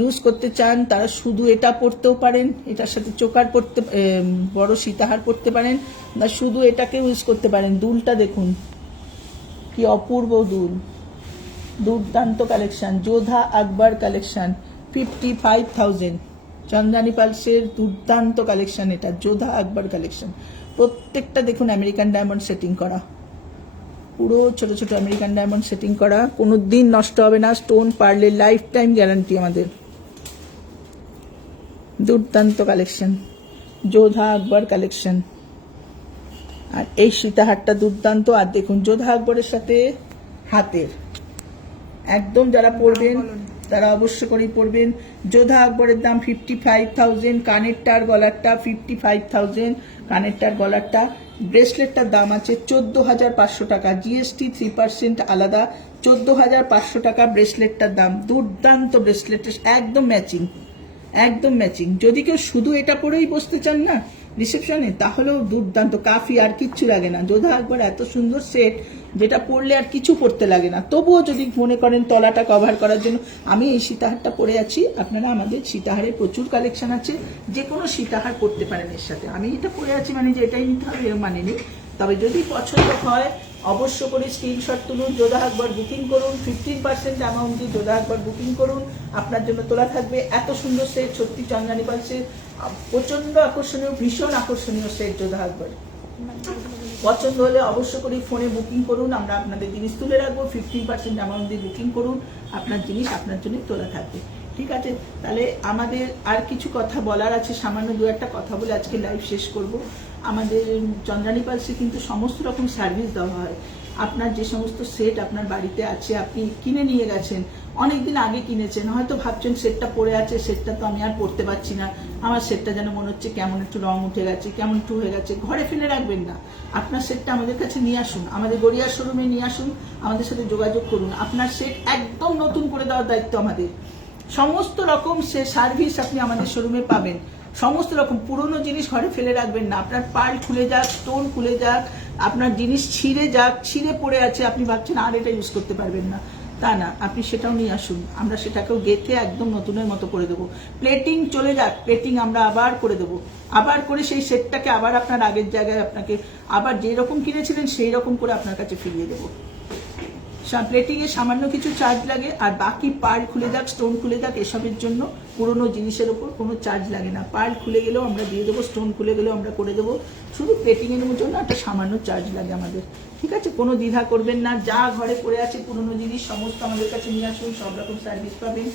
ইউজ করতে চান তারা শুধু এটা পরতেও পারেন, এটার সাথে চোকার পরতে, বড় সীতাহার পরতে পারেন, না শুধু এটাকে ইউজ করতে পারেন। দুলটা দেখুন কি অপূর্ব দুল, দুর্দান্ত কালেকশন। যোধা আকবর কালেকশন 55,000। চন্দ্রানী পালসের দুর্দান্ত কালেকশন এটা, যোধা আকবর কালেকশন। প্রত্যেকটা দেখুন আমেরিকান ডায়মন্ড সেটিং করা, পুরো ছোট ছোট আমেরিকান ডায়মন্ড সেটিং করা, কোনো দিন নষ্ট হবে না। স্টোন পারলে লাইফ টাইম গ্যারান্টি আমাদের। দুর্দান্ত কালেকশন, যোধা আকবর কালেকশন। আর এই সীতাহারটা দুর্দান্ত। আর দেখুন যোধা আকবরের সাথে হাতের, একদম যারা পরবেন তারা অবশ্য করেই পরবেন। যোধা আকবরের দাম 55,000। কানেরটার গলারটা 55,000, কানেরটার গলারটা। ব্রেসলেটটার দাম আছে 14,500 টাকা, জিএসটি 3% আলাদা। 14,500 টাকা ব্রেসলেটটার দাম। দুর্দান্ত ব্রেসলেটের, একদম ম্যাচিং, একদম ম্যাচিং। যদি কেউ শুধু এটা পরেই বসতে চান না রিসেপশনে, তাহলেও দুর্দান্ত, কাফি, আর কিচ্ছু লাগে না। যোধা আকবর এত সুন্দর সেট যেটা পরলে আর কিছু পরতে লাগে না। তবুও যদি মনে করেন তলাটা কভার করার জন্য, আমি এই সীতাহারটা পরে আছি। আপনারা আমাদের সীতাহারের প্রচুর কালেকশন আছে, যে কোনো সীতাহার পরতে পারেন এর সাথে। আমি এটা পরে আছি মানে যে এটাই নিতে হবে এর মানে নেই। তবে যদি পছন্দ হয় অবশ্য করে স্ক্রিনশট তুলুন, যোধা আকবর বুকিং করুন। 15% অ্যামাউন্ট দিয়ে যোধা আকবর বুকিং করুন, আপনার জন্য তোলা থাকবে। এত সুন্দর সেট, সত্যি চন্দ্রানী পালসের প্রচন্ড আকর্ষণীয়, ভীষণ আকর্ষণীয় সেট যোধা আকবর। পছন্দ হলে অবশ্য করে ফোনে বুকিং করুন, আমরা আপনাদের জিনিস তুলে রাখবো। 15% অ্যামাউন্ট দিয়ে বুকিং করুন, আপনার জিনিস আপনার জন্য তোলা থাকবে। ঠিক আছে, তাহলে আমাদের আর কিছু কথা বলার আছে, সামান্য দু একটা কথা বলে আজকে লাইভ শেষ করব। আমাদের চন্দ্রানী পালসে কিন্তু সমস্ত রকম সার্ভিস দেওয়া হয়। আপনার যে সমস্ত সেট আপনার বাড়িতে আছে, আপনি কিনে নিয়ে গেছেন, অনেকদিন আগে কিনেছেন, হয়তো ভাবছেন সেটটা পড়ে আছে, সেটটা তো আমি আর পড়তে পারছি না, আমার সেটটা যেন মনে হচ্ছে কেমন একটু রং উঠে গেছে, কেমন একটু হয়ে গেছে। ঘরে ফেলে রাখবেন না, আপনার সেটটা আমাদের কাছে নিয়ে আসুন, আমাদের গড়িয়ার শোরুমে নিয়ে আসুন, আমাদের সাথে যোগাযোগ করুন। আপনার সেট একদম নতুন করে দেওয়ার দায়িত্ব আমাদের। সমস্ত রকম সে সার্ভিস আপনি আমাদের শোরুমে পাবেন। সমস্ত রকম পুরনো জিনিস ঘরে ফেলে রাখবেন না। আপনার পার্ল খুলে যাক, স্টোন খুলে যাক, আপনার জিনিস ছিঁড়ে যাক, ছিঁড়ে পড়ে আছে, আপনি ভাবছেন আর এটা ইউজ করতে পারবেন না, তা না, আপনি সেটাও নিয়ে আসুন, আমরা সেটাকেও গেঁথে একদম নতুনের মতো করে দেবো। প্লেটিং চলে যাক, প্লেটিং আমরা আবার করে দেবো, আবার করে সেই সেটটাকে আবার আপনার আগের জায়গায় আপনাকে আবার যেই রকম কিনেছিলেন সেই রকম করে আপনার কাছে ফিরিয়ে দেবো। প্লেটিংয়ে সামান্য কিছু চার্জ লাগে, আর বাকি পার্ল খুলে যাক, স্টোন খুলে যাক, এসবের জন্য পুরোনো জিনিসের ওপর কোনো চার্জ লাগে না। পার্ল খুলে গেলেও আমরা দিয়ে দেবো, স্টোন খুলে গেলেও আমরা করে দেবো, শুধু প্লেটিংয়ের জন্য একটা সামান্য চার্জ লাগে আমাদের। ঠিক আছে, কোনো দ্বিধা করবেন না, যা ঘরে পড়ে আছে পুরোনো জিনিস সমস্ত আমাদের কাছে নিয়ে আসুন, সব রকম সার্ভিস পাবেন।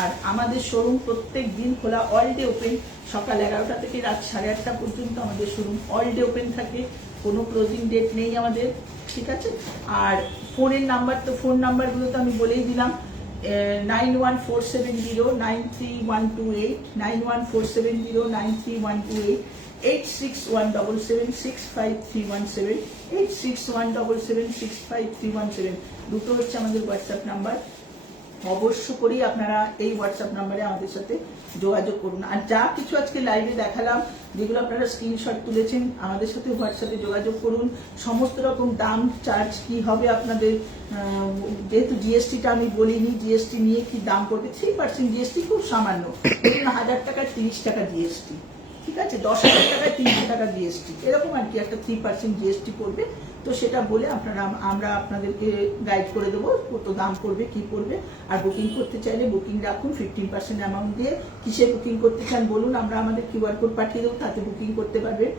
আর আমাদের শোরুম প্রত্যেক দিন খোলা, অল ডে ওপেন। সকাল 11টা থেকে রাত 8:30 পর্যন্ত আমাদের শোরুম অল ডে ওপেন থাকে, কোনো ক্লোজিং ডেট নেই আমাদের। ঠিক আছে, আর ফোনের নাম্বার তো, ফোন নাম্বারগুলো তো আমি বলেই দিলাম। 9147093128, 9147093128। 8617765317, 8617765317 দুটো হচ্ছে আমাদের হোয়াটসঅ্যাপ নাম্বার। অবশ্য করেই আপনারা এই হোয়াটসঅ্যাপ নাম্বারে আমাদের সাথে যোগাযোগ করুন। আর যা কিছু আজকে লাইভে দেখালাম, যেগুলো আপনারা স্ক্রিনশট তুলেছেন, আমাদের সাথে হোয়াটসঅ্যাপে যোগাযোগ করুন। সমস্ত রকম দাম চার্জ কি হবে আপনাদের, যেহেতু জিএসটিটা আমি বলিনি, জিএসটি নিয়ে কি দাম করবে, 3% জিএসটি খুব সামান্য, ধরুন 1000 টাকায় 30 টাকা জিএসটি, ঠিক আছে, 10,000 টাকায় 300 টাকা জিএসটি, এরকম আর কি একটা 3% জিএসটি পড়বে। তো সেটা বলে আমরা আপনাদেরকে গাইড করে দেবো কত দাম পড়বে, কি পড়বে। আর বুকিং করতে চাইলে বুকিং রাখুন 15% অ্যামাউন্ট দিয়ে। কিসে বুকিং করতে চান বলুন, আমরা আমাদের কিউআর কোড পাঠিয়ে দেবো, তাতে বুকিং করতে পারবেন।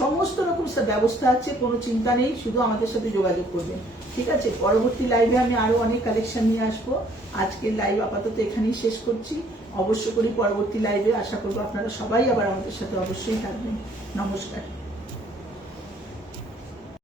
সমস্ত রকম ব্যবস্থা আছে, কোনো চিন্তা নেই, শুধু আমাদের সাথে যোগাযোগ করবেন, ঠিক আছে। পরবর্তী লাইভে আমি আরো অনেক কালেকশন নিয়ে আসবো। আজকের লাইভ আপাতত এখানেই শেষ করছি। অবশ্য করি পরবর্তী লাইভে আশা করবো আপনারা সবাই আবার আমাদের সাথে অবশ্যই থাকবেন। নমস্কার।